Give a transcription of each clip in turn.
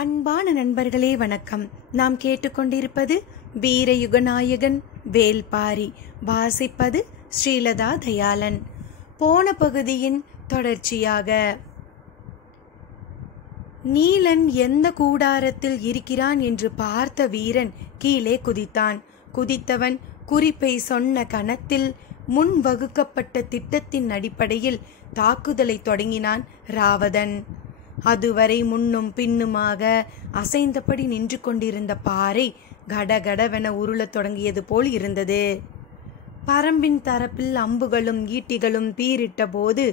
அன்பான நண்பர்களே வணக்கம். நாம் கேட்டுக்கொண்டிருப்பது வீரயுகநாயகன் வேல்பாரி. வாசிப்பது ஸ்ரீலதா தயாளன். போன பகுதியின் தொடர்ச்சியாக நீலன் எந்த கூடாரத்தில் இருக்கிறான் என்று பார்த்த வீரன் கீழே குதித்தான். குதித்தவன் குறிப்பை சொன்ன கணத்தில் முன் வகுக்கப்பட்ட திட்டத்தின் அடிப்படையில் தாக்குதலை தொடங்கினான் ராவதன். அதுவரை முன்னும் பின்னுமாக அசைந்தபடி நின்று கொண்டிருந்த பாறை கடகடவென உருளத் தொடங்கியது போல் இருந்தது. பரம்பின் தரப்பில் அம்புகளும் ஈட்டிகளும் பீரிட்ட போது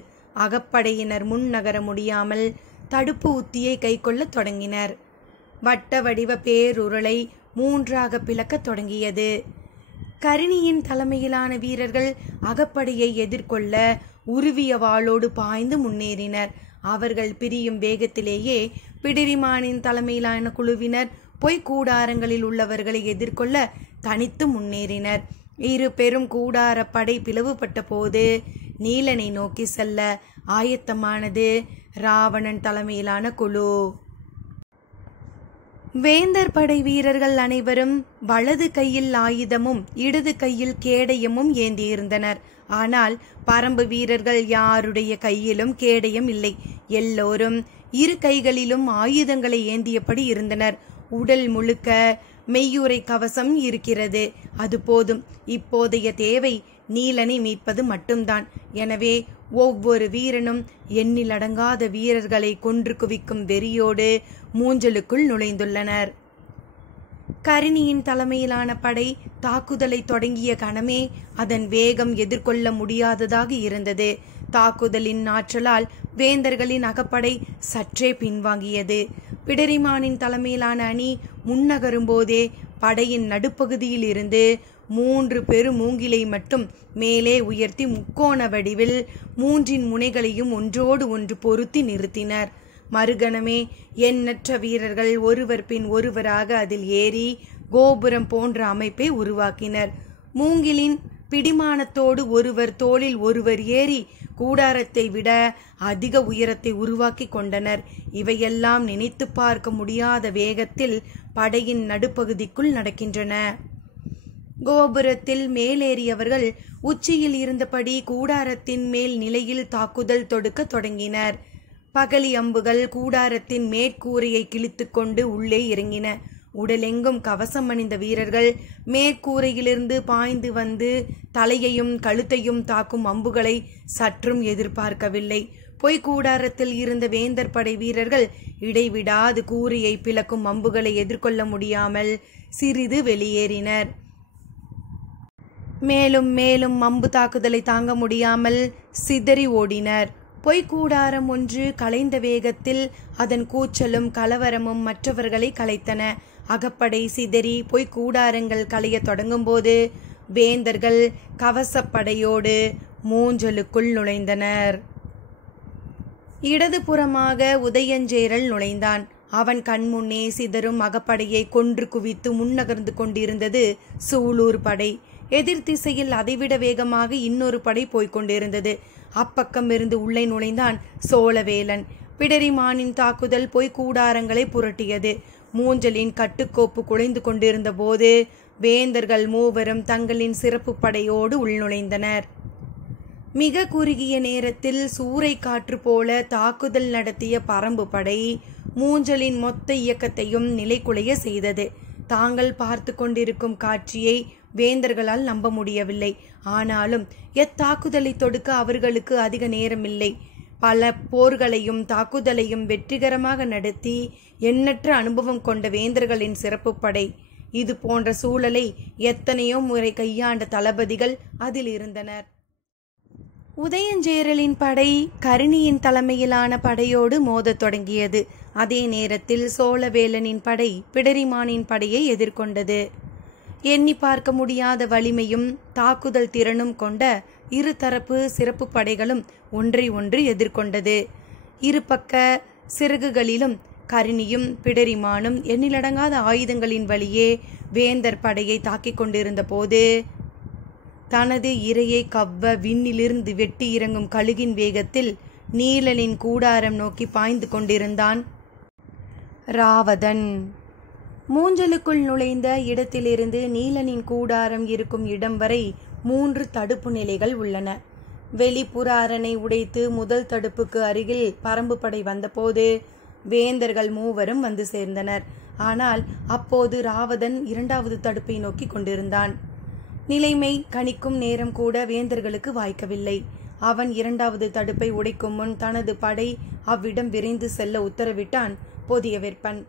அகப்படையினர் முன் நகர முடியாமல் தடுப்பு உத்தியை கைக்கொள்ள தொடங்கினர். வட்ட வடிவ பேருருளை மூன்றாக பிளக்கத் தொடங்கியது. கரிணியின் தலைமையிலான வீரர்கள் அகப்படையை எதிர்கொள்ள உருவிய வாளோடு பாய்ந்து முன்னேறினர். அவர்கள் பிரியும் வேகத்திலேயே பிடிரிமானின் தலைமையிலான குழுவினர் பொய்க்கூடாரங்களில் உள்ளவர்களை எதிர்கொள்ள தனித்து முன்னேறினர். இரு பெரும் கூடார படை பிளவுபட்ட போது நீலனை நோக்கி செல்ல ஆயத்தமானது ராவணன் தலைமையிலான குழு. வேந்தர் படை வீரர்கள் அனைவரும் வலது கையில் ஆயுதமும் இடது கையில் கேடயமும் ஏந்தியிருந்தனர். ஆனால் பரம்பு வீரர்கள் யாருடைய கையிலும் கேடயம் இல்லை. எல்லோரும் இரு கைகளிலும் ஆயுதங்களை ஏந்தியபடி இருந்தனர். உடல் முழுக்க மெய்யுறை கவசம் இருக்கிறது. அது போதும். இப்போதைய தேவை நீலனை மீட்பது மட்டும்தான். எனவே ஒவ்வொரு வீரனும் எண்ணிலடங்காத வீரர்களை கொன்று குவிக்கும் வெறியோடு மூஞ்சலுக்குள் நுழைந்துள்ளனர். கரிணியின் தலைமையிலான படை தாக்குதலை தொடங்கிய கணமே அதன் வேகம் எதிர்கொள்ள முடியாததாக இருந்தது. தாக்குதலின் ஆற்றலால் வேந்தர்களின் அகப்படை சற்றே பின்வாங்கியது. பிடரிமானின் தலைமையிலான அணி முன்னகரும் போதே படையின் நடுப்பகுதியில் இருந்து 3 பெருமூங்கிலை மட்டும் மேலே உயர்த்தி முக்கோண வடிவில் 3 முனைகளையும் ஒன்றோடு ஒன்று பொருத்தி நிறுத்தினர். மறுகணமே எண்ணற்ற வீரர்கள் ஒருவர் பின் ஒருவராக அதில் ஏறி கோபுரம் போன்ற அமைப்பை உருவாக்கினர். மூங்கிலின் பிடிமானத்தோடு ஒருவர் தோளில் ஒருவர் ஏறி கூடாரத்தை விட அதிக உயரத்தை உருவாக்கி கொண்டனர். இவையெல்லாம் நினைத்து பார்க்க முடியாத வேகத்தில் படையின் நடுப்பகுதிக்குள் நடக்கின்றன. கோபுரத்தில் மேலேறியவர்கள் உச்சியில் இருந்தபடி கூடாரத்தின் மேல் நிலையில் தாக்குதல் தொடுக்க தொடங்கினர். பகலி அம்புகள் கூடாரத்தின் மேற்கூரையை கிழித்து கொண்டு உள்ளே இறங்கின. உடலெங்கும் கவசம் அணிந்த வீரர்கள் மேற்கூரையிலிருந்து பாய்ந்து வந்து தலையையும் கழுத்தையும் தாக்கும் அம்புகளை சற்றும் எதிர்பார்க்கவில்லை. பொய்க்கூடாரத்தில் இருந்த வேந்தர் படை வீரர்கள் இடைவிடாது கூரையை பிளக்கும் அம்புகளை எதிர்கொள்ள முடியாமல் சிறிது வெளியேறினர். மேலும் மேலும் அம்பு தாக்குதலை தாங்க முடியாமல் சிதறி ஓடினர். பொய்க்கூடாரம் ஒன்று கலைந்த வேகத்தில் அதன் கூச்சலும் கலவரமும் மற்றவர்களை கலைத்தன. அகப்படை சிதறி பொய்க்கூடாரங்கள் கலைய தொடங்கும் போது வேந்தர்கள் கவசப்படையோடு மூஞ்சலுக்குள் நுழைந்தனர். இடதுபுறமாக உதயஞ்சேரல் நுழைந்தான். அவன் கண்முன்னே சிதறும் அகப்படையை கொன்று குவித்து முன்னகர்ந்து கொண்டிருந்தது சூலூர் படை. எதிர் திசையில் அதைவிட வேகமாக இன்னொரு படை போய்கொண்டிருந்தது. அப்பக்கம் இருந்து உள்ளே நுழைந்தான் சோழவேலன். பிடரிமானின் தாக்குதல் பொய்க்கூடாரங்களை புரட்டியது. மூஞ்சலின் கட்டுக்கோப்பு குலைந்து கொண்டிருந்த போது வேந்தர்கள் மூவரும் தங்களின் சிறப்பு படையோடு உள்நுழைந்தனர். மிக குறுகிய நேரத்தில் சூறை காற்று போல தாக்குதல் நடத்திய பரம்பு படை மூஞ்சலின் மொத்த இயக்கத்தையும் நிலைகுலைய செய்தது. தாங்கள் பார்த்து கொண்டிருக்கும் காட்சியை வேந்தர்களால் நம்ப முடியவில்லை. ஆனாலும் எத்தாக்குதலை தொடுக்க அவர்களுக்கு அதிக நேரமில்லை. பல போர்களையும் தாக்குதலையும் வெற்றிகரமாக நடத்தி எண்ணற்ற அனுபவம் கொண்ட வேந்தர்களின் சிறப்பு படை. இது போன்ற சூழலை எத்தனையோ முறை கையாண்ட தளபதிகள் அதில் இருந்தனர். உதயஞ்சேரலின் படை கரிணியின் தலைமையிலான படையோடு மோதத் தொடங்கியது. அதே நேரத்தில் சோழவேலனின் படை பிடரிமானின் படையை எதிர்கொண்டது. எண்ணி பார்க்க முடியாத வலிமையும் தாக்குதல் திறனும் கொண்ட இருதரப்பு சிறப்பு படைகளும் ஒன்றை ஒன்று எதிர்கொண்டது. இரு பக்க சிறகுகளிலும் கரிணியும் பிடரிமானும் எண்ணிலடங்காத ஆயுதங்களின் வழியே வேந்தர் படையை தாக்கிக் கொண்டிருந்த போது தனது இரையை கவ்வ விண்ணிலிருந்து வெட்டி இறங்கும் கழுகின் வேகத்தில் நீலனின் கூடாரம் நோக்கி பாய்ந்து கொண்டிருந்தான் ராவதன். மூஞ்சலுக்குள் நுழைந்த இடத்திலிருந்து நீலனின் கூடாரம் இருக்கும் இடம் வரை 3 தடுப்பு நிலைகள் உள்ளன. வெளிப்புற அரணை உடைத்து முதல் தடுப்புக்கு அருகில் பரம்பு படை வந்தபோது வேந்தர்கள் 3 வந்து சேர்ந்தனர். ஆனால் அப்போது ராவதன் 2வது தடுப்பை நோக்கி கொண்டிருந்தான். நிலைமை கணிக்கும் நேரம் கூட வேந்தர்களுக்கு வாய்க்கவில்லை. அவன் 2வது தடுப்பை உடைக்கும் முன் தனது படை அவ்விடம் விரைந்து செல்ல உத்தரவிட்டான் பொதியவெற்பன்.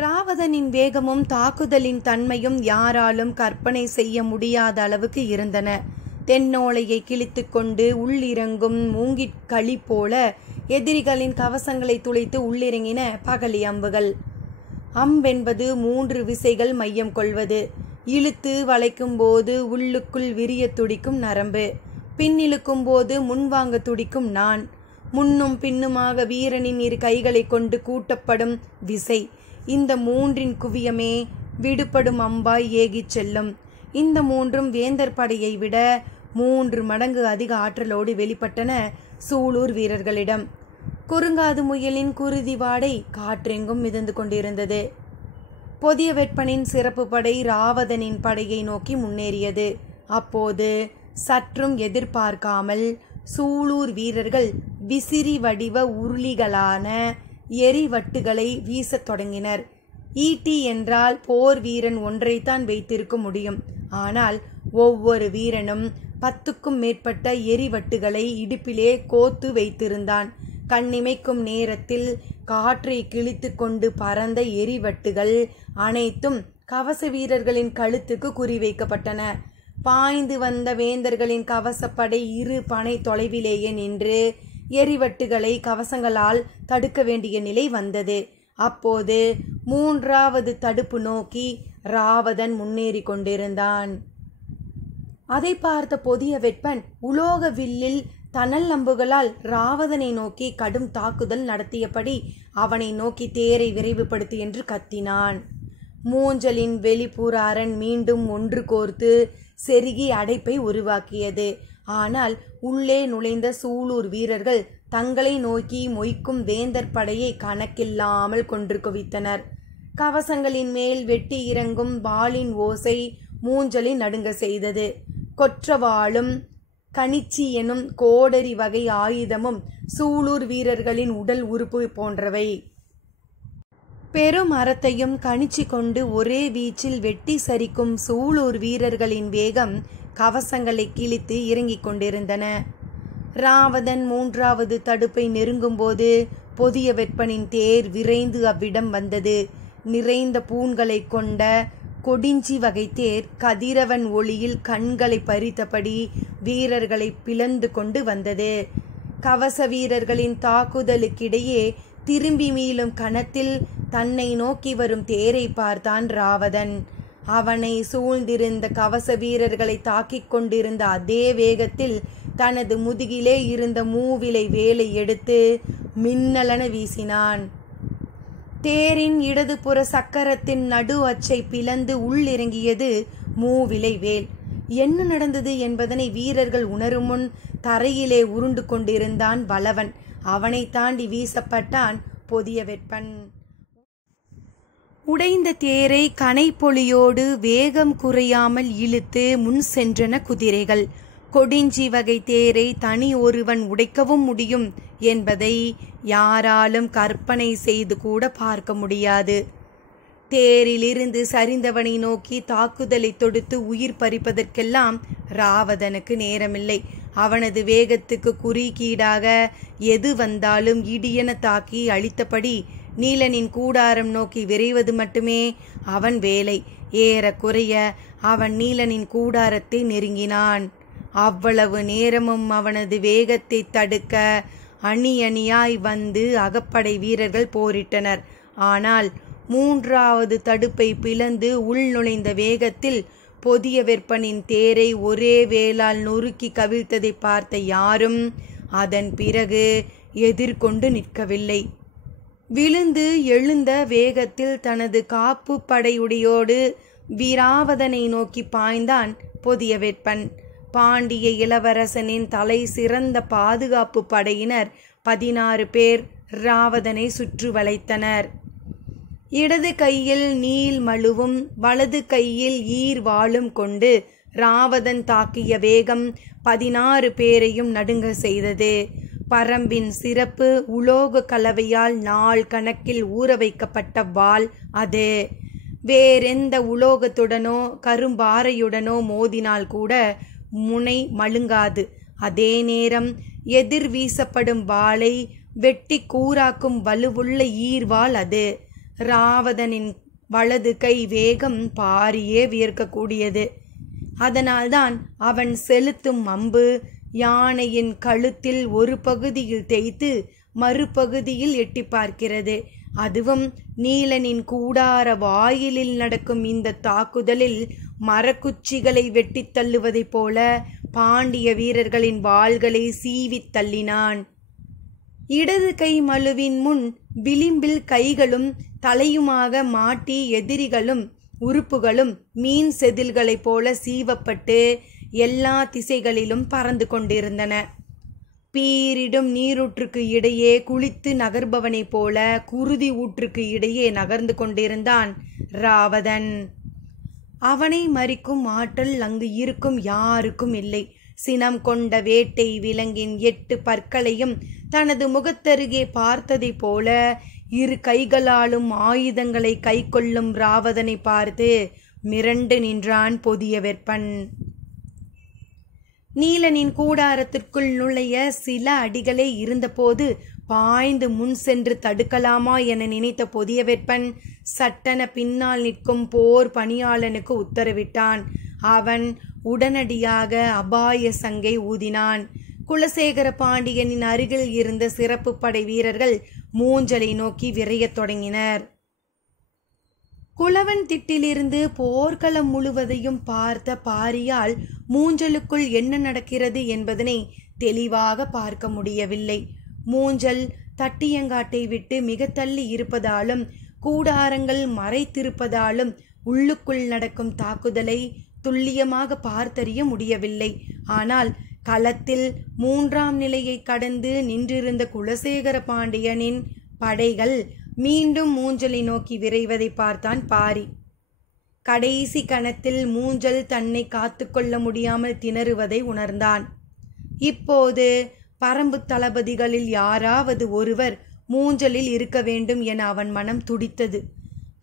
ராவதனின் வேகமும் தாக்குதலின் தன்மையும் யாராலும் கற்பனை செய்ய முடியாத அளவுக்கு இருந்தன. தென்னோலையை கிழித்து கொண்டு உள்ளிறங்கும் மூங்கிற்களி போல எதிரிகளின் கவசங்களை துளைத்து உள்ளிறங்கின பகலி அம்புகள். அம்பென்பது 3 விசைகள் மையம் கொள்வது. இழுத்து வளைக்கும் போது உள்ளுக்குள் விரிய துடிக்கும் நரம்பு, பின்னிழுக்கும் போது முன்வாங்க துடிக்கும் நான், முன்னும் பின்னுமாக வீரனின் 2 கைகளை கொண்டு கூட்டப்படும் விசை. இந்த 3 குவியமே விடுபடும் அம்பாய் ஏகிச் செல்லும். இந்த 3ம் வேந்தர் படையை விட 3 மடங்கு அதிக ஆற்றலோடு வெளிப்பட்டன சூலூர் வீரர்களிடம். குறுங்காது முயலின் குருதி வாடை காற்றெங்கும் மிதந்து கொண்டிருந்தது. பொதியவெற்பனின் சிறப்பு படை ராவதனின் படையை நோக்கி முன்னேறியது. அப்போது சற்றும் எதிர்பார்க்காமல் சூலூர் வீரர்கள் விசிறி வடிவ உருளிகளான எரிவட்டுகளை வீசத் தொடங்கினர். ஈட்டி என்றால் போர் வீரன் ஒன்றைத்தான் வைத்திருக்க முடியும். ஆனால் ஒவ்வொரு வீரனும் 10க்கும் மேற்பட்ட எரிவட்டுகளை இடுப்பிலே கோத்து வைத்திருந்தான். கண்ணிமைக்கும் நேரத்தில் காற்றை கிழித்து கொண்டு பறந்த எரிவட்டுகள் அனைத்தும் கவச வீரர்களின் கழுத்துக்கு குறிவைக்கப்பட்டன. பாய்ந்து வந்த வேந்தர்களின் கவசப்படை 2 பனை தொலைவிலேயே நின்று எரிவட்டுகளை கவசங்களால் தடுக்க வேண்டிய நிலை வந்தது. அப்போது 3வது தடுப்பு நோக்கி ராவதன் முன்னேறி கொண்டிருந்தான். அதை பார்த்த பொதியவெற்பன் உலோக வில்லில் தனல் அம்புகளால் ராவதனை நோக்கி கடும் தாக்குதல் நடத்தியபடி அவனை நோக்கி தேரை விரைவுபடுத்து என்று கத்தினான். மூஞ்சலின் வெளிப்புற அரண் மீண்டும் ஒன்று கோர்த்து செருகி அடைப்பை உருவாக்கியது. ஆனால் உள்ளே நுழைந்த சூலூர் வீரர்கள் தங்களை நோக்கி மொய்க்கும் வேந்தர் படையை கணக்கில்லாமல் கொன்று குவித்தனர். கவசங்களின் மேல் வெட்டி இறங்கும் வாளின் ஓசை மூஞ்சலை நடுங்க செய்தது. கொற்றவாளும் கணிச்சி எனும் கோடரி வகை ஆயுதமும் சூலூர் வீரர்களின் உடல் உறுப்பு போன்றவை. பெரும் மரத்தையும் கணிச்சி கொண்டு ஒரே வீச்சில் வெட்டி சரிக்கும் சூலூர் வீரர்களின் வேகம் கவசங்களை கிழித்து இறங்கிக் கொண்டிருந்தன. ராவதன் 3வது தடுப்பை நெருங்கும் போது பொதியவெற்பனின் தேர் விரைந்து அவ்விடம் வந்தது. நிறைந்த பூண்களை கொண்ட கொடிஞ்சி வகை தேர் கதிரவன் ஒளியில் கண்களை பறித்தபடி வீரர்களை பிளந்து கொண்டு வந்தது. கவச வீரர்களின் தாக்குதலுக்கிடையே திரும்பி மீளும் கணத்தில் தன்னை நோக்கி வரும் தேரை பார்த்தான் ராவதன். அவனை சூழ்ந்திருந்த கவச வீரர்களை தாக்கிக் கொண்டிருந்த அதே வேகத்தில் தனது முதுகிலே இருந்த மூவிலை வேலை எடுத்து மின்னலென வீசினான். தேரின் இடதுபுற சக்கரத்தின் நடு அச்சை பிளந்து உள்ளிறங்கியது மூவிலை வேல். என்ன நடந்தது என்பதனை வீரர்கள் உணரும் முன் தரையிலே உருண்டு கொண்டிருந்தான் வளவன். அவனை தாண்டி வீசப்பட்டான் பொதியவெற்பன். உடைந்த தேரை கனைப்பொலியோடு வேகம் குறையாமல் இழுத்து முன் சென்றன குதிரைகள். கொடிஞ்சி வகை தேரை தனி ஒருவன் உடைக்கவும் முடியும் என்பதை யாராலும் கற்பனை செய்து கூட பார்க்க முடியாது. தேரிலிருந்து சரிந்தவனை நோக்கி தாக்குதலை தொடுத்து உயிர் பறிப்பதற்கெல்லாம் ராவதனுக்கு நேரமில்லை. அவனது வேகத்துக்கு குறுக்கீடாக எது வந்தாலும் இடியென தாக்கி அழித்தபடி நீலனின் கூடாரம் நோக்கி விரைவது மட்டுமே அவன் வேலை. ஏறக்குறைய அவன் நீலனின் கூடாரத்தை நெருங்கினான். அவ்வளவு நேரமும் அவனது வேகத்தை தடுக்க அணி அணியாய் வந்து அகப்படை வீரர்கள் போரிட்டனர். ஆனால் 3வது தடுப்பை பிளந்து உள் நுழைந்த வேகத்தில் பொதியவெற்பனின் தேரை ஒரே வேலால் நொறுக்கி கவிழ்த்ததை பார்த்த யாரும் அதன் பிறகு எதிர்கொண்டு நிற்கவில்லை. விழுந்து எழுந்த வேகத்தில் தனது காப்பு படையுடையோடு வீராவதனை நோக்கி பாய்ந்தான் பொதியவெற்பன். பாண்டிய இளவரசனின் தலை சிறந்த பாதுகாப்பு படையினர் 16 பேர் ராவதனை சுற்றி வளைத்தனர். இடது கையில் நீல் மழுவும் வலது கையில் ஈர் வாளும் கொண்டு ராவதன் தாக்கிய வேகம் 16 பேரையும் நடுங்க செய்தது. பரம்பின் சிறப்பு உலோக கலவையால் நாள் கணக்கில் ஊற வைக்கப்பட்ட வாள் அது. வேறெந்த உலோகத்துடனோ கரும்பாறையுடனோ மோதினால் கூட முனை மழுங்காது. அதே நேரம் எதிர் வீசப்படும் வாளை வெட்டி கூராக்கும் வலுவுள்ள ஈர்வாள் அது. ராவதனின் வலது கை வேகம் பாரியே வியர்க்கக்கூடியது. அதனால்தான் அவன் செலுத்தும் அம்பு யானையின் கழுத்தில் ஒரு பகுதியில் தேய்த்து மறுபகுதியில் எட்டி பார்க்கிறது. அதுவும் நீலனின் கூடார வாயிலில் நடக்கும் இந்த தாக்குதலில் மரக்குச்சிகளை வெட்டி தள்ளுவதைப் போல பாண்டிய வீரர்களின் வாள்களை சீவித் தள்ளினான். இடது கை மழுவின் முன் விளிம்பில் கைகளும் தலையுமாக மாட்டி எதிரிகளும் உறுப்புகளும் மீன் செதில்களைப் போல சீவப்பட்டு எல்லா திசைகளிலும் பறந்து கொண்டிருந்தன. பீரிடும் நீரூற்றுக்கு இடையே குளித்து நகர்பவனைப் போல குருதி ஊற்றுக்கு இடையே நகர்ந்து கொண்டிருந்தான் ராவதன். அவனை மறிக்கும் ஆற்றல் அங்கு இருக்கும் யாருக்கும் இல்லை. சினம் கொண்ட வேட்டை விலங்கின் 8 பற்களையும் தனது முகத்தருகே பார்த்ததைப் போல இரு கைகளாலும் ஆயுதங்களை கை கொள்ளும் ராவதனை பார்த்து மிரண்டு நின்றான் பொதிய வெப்பன். நீலனின் கூடாரத்திற்குள் நுழைய சில அடிகளே இருந்தபோது பாய்ந்து முன் சென்று தடுக்கலாமா என நினைத்த பொதிய வெப்பன் சட்டென பின்னால் நிற்கும் போர் பணியாளனுக்கு உத்தரவிட்டான். அவன் உடனடியாக அபாய சங்கை ஊதினான். குலசேகர பாண்டியனின் அருகில் இருந்த சிறப்பு படை வீரர்கள் மூஞ்சலை நோக்கி விரையத் தொடங்கினர். குளவன் திட்டிலிருந்து போர்க்களம் முழுவதையும் பார்த்த பாரியால் மூஞ்சலுக்குள் என்ன நடக்கிறது என்பதனை தெளிவாக பார்க்க முடியவில்லை. மூஞ்சல் தட்டியங்காட்டை விட்டு மிக தள்ளி இருப்பதாலும் கூடாரங்கள் மறைத்திருப்பதாலும் உள்ளுக்குள் நடக்கும் தாக்குதலை துல்லியமாக பார்த்தறிய முடியவில்லை. ஆனால் களத்தில் 3ஆம் நிலையை கடந்து நின்றிருந்த குலசேகர பாண்டியனின் படைகள் மீண்டும் மூஞ்சலை நோக்கி விரைவதை பார்த்தான் பாரி. கடைசி கணத்தில் மூஞ்சல் தன்னை காத்து கொள்ள முடியாமல் திணறுவதை உணர்ந்தான். இப்போது பரம்பு தளபதிகளில் யாராவது ஒருவர் மூஞ்சலில் இருக்க வேண்டும் என அவன் மனம் துடித்தது.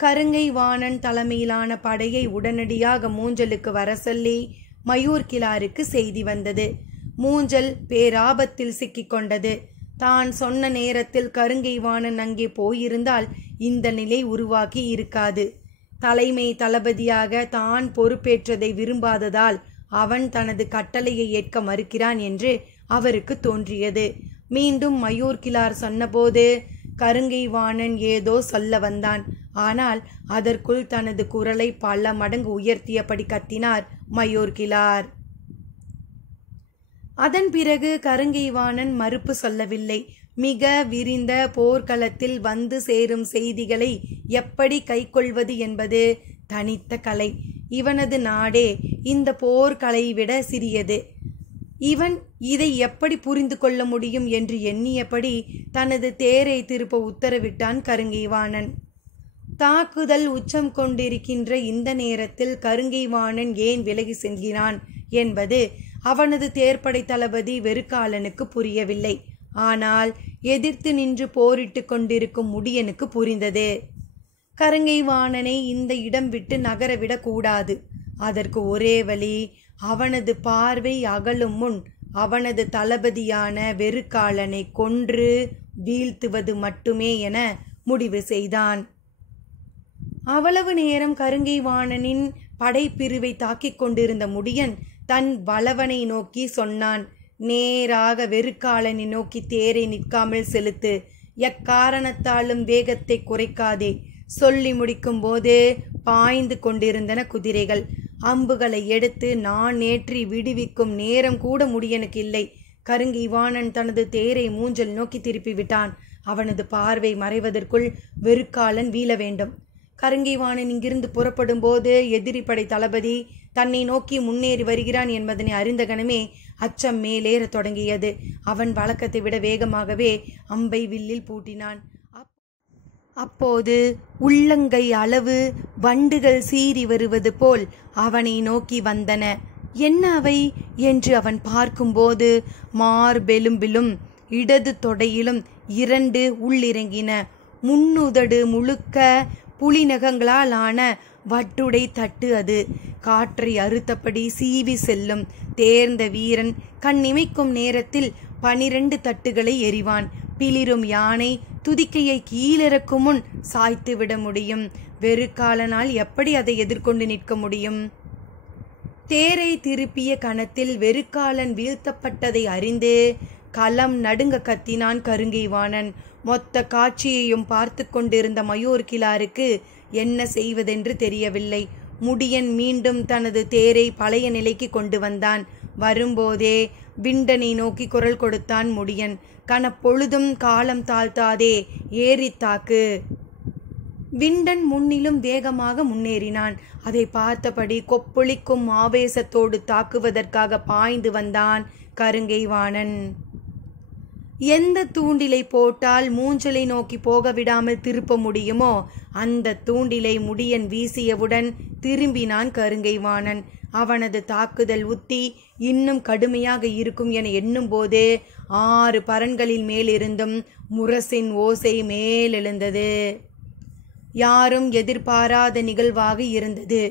கருங்கை வாணன் தலைமையிலான படையை உடனடியாக மூஞ்சலுக்கு வர சொல்லி மயூர்கிழாருக்கு செய்தி வந்தது. மூஞ்சல் பேராபத்தில் சிக்கிக்கொண்டது. தான் சொன்ன நேரத்தில் கருங்கை வாணன் அங்கே போயிருந்தால் இந்த நிலை உருவாக்கி இருக்காது. தலைமை தளபதியாக தான் பொறுப்பேற்றதை விரும்பாததால் அவன் தனது கட்டளையை ஏற்க மறுக்கிறான் என்று அவருக்கு தோன்றியது. மீண்டும் மயூர்கிழார் சொன்னபோது கருங்கை வாணன் ஏதோ சொல்ல வந்தான். ஆனால் அதற்குள் தனது குரலை பல மடங்கு உயர்த்தியபடி கத்தினார் மயூர்கிழார். அதன் பிறகு கருங்கை வாணன் மறுப்பு சொல்லவில்லை. மிக விரிந்த போர்க்களத்தில் வந்து சேரும் செய்திகளை எப்படி கைக்கொள்வது என்பது தனித்த கலை. இவனது நாடே இந்த போர்க்களை விட சிறியது. இவன் இதை எப்படி புரிந்து கொள்ள முடியும் என்று எண்ணியபடி தனது தேரை திருப்ப உத்தரவிட்டான் கருங்கை வாணன். தாக்குதல் உச்சம் கொண்டிருக்கின்ற இந்த நேரத்தில் கருங்கை வாணன் ஏன் விலகி செல்கிறான் என்பது அவனது தேர்ப்படை தளபதி வெறுக்காலனுக்கு புரியவில்லை. ஆனால் எதிர்த்து நின்று போரிட்டு கொண்டிருக்கும் முடியனுக்கு புரிந்தது. கருங்கை வாணனை இந்த இடம் விட்டு நகரவிடக் கூடாது. அதற்கு ஒரே வழி அவனது பார்வை அகலும் முன் அவனது தளபதியான வெறுக்காலனை கொன்று வீழ்த்துவது மட்டுமே என முடிவு செய்தான். அவ்வளவு நேரம் கருங்கை வாணனின் படைப்பிரிவை தாக்கிக் கொண்டிருந்த முடியன் தன் வளவனை நோக்கி சொன்னான். நேராக வெறுக்காலனை நோக்கி தேரை நிற்காமல் செலுத்து. எக்காரணத்தாலும் வேகத்தை குறைக்காதே. சொல்லி முடிக்கும் போது பாய்ந்து கொண்டிருந்தன குதிரைகள். அம்புகளை எடுத்து நான் ஏற்றி விடுவிக்கும் நேரம் கூட முடியனுக்கு இல்லை. கருங்கை வாணன் தனது தேரை மூஞ்சல் நோக்கி திருப்பி விட்டான். அவனது பார்வை மறைவதற்குள் வெறுக்காலன் வீழ வேண்டும். கருங்கைவாணன் இங்கிருந்து புறப்படும் போது எதிரி படை தளபதி தன்னை நோக்கி முன்னேறி வருகிறான் என்பதனை அறிந்த கணமே அச்சம் மேலேறத் தொடங்கியது. அவன் வழக்கத்தை விட வேகமாகவே அம்பை வில்லில் பூட்டினான். அப்போது உள்ளங்கை அளவு வண்டுகள் சீறி வருவது போல் அவனை நோக்கி வந்தன. என்ன அவை என்று அவன் பார்க்கும்போது மார்பெலும்பிலும் இடது தொடையிலும் 2 உள்ளிறங்கின. முன்னுதடு முழுக்க புலிநகங்களால் ஆன வட்டுடை தட்டு. அது காற்றை அறுத்தபடி சீவி செல்லும். தேர்ந்த வீரன் கண்ணிமைக்கும் நேரத்தில் 12 தட்டுகளை எறிவான். பிளிரும் யானை துதிக்கையை கீழிறக்கும் முன் சாய்த்து விட முடியும். வெறுக்காலனால் எப்படி அதை எதிர்கொண்டு நிற்க முடியும்? தேரை திருப்பிய கணத்தில் வெறுக்காலன் வீழ்த்தப்பட்டதை அறிந்து களம் நடுங்க கத்தினான் கருங்கைவாணன். மொத்த காட்சியையும் பார்த்து கொண்டிருந்த மயூர்கிழாருக்கு என்ன செய்வதென்று தெரியவில்லை. முடியன் மீண்டும் தனது தேரை பழைய நிலைக்கு கொண்டு வந்தான். வரும்போதே விண்டனை நோக்கி குரல் கொடுத்தான் முடியன். கனப்பொழுதும் காலம் தாழ்த்தாதே, ஏறித்தாக்கு. விண்டன் முன்னிலும் வேகமாக முன்னேறினான். அதை பார்த்தபடி கொப்பளிக்கும் ஆவேசத்தோடு தாக்குவதற்காக பாய்ந்து வந்தான் கருங்கைவாணன். எந்த தூண்டிலை போட்டால் மூஞ்சலை நோக்கி போக விடாமல் திருப்ப முடியுமோ அந்த தூண்டிலை முடியன் வீசியவுடன் திரும்பினான் கருங்கைவாணன். அவனது தாக்குதல் உத்தி இன்னும் கடுமையாக இருக்கும் என எண்ணும் போது 6 பரன்களின் மேலிருந்தும் முரசின் ஓசை மேலெழுந்தது. யாரும் எதிர்பாராத நிகழ்வாக இருந்தது.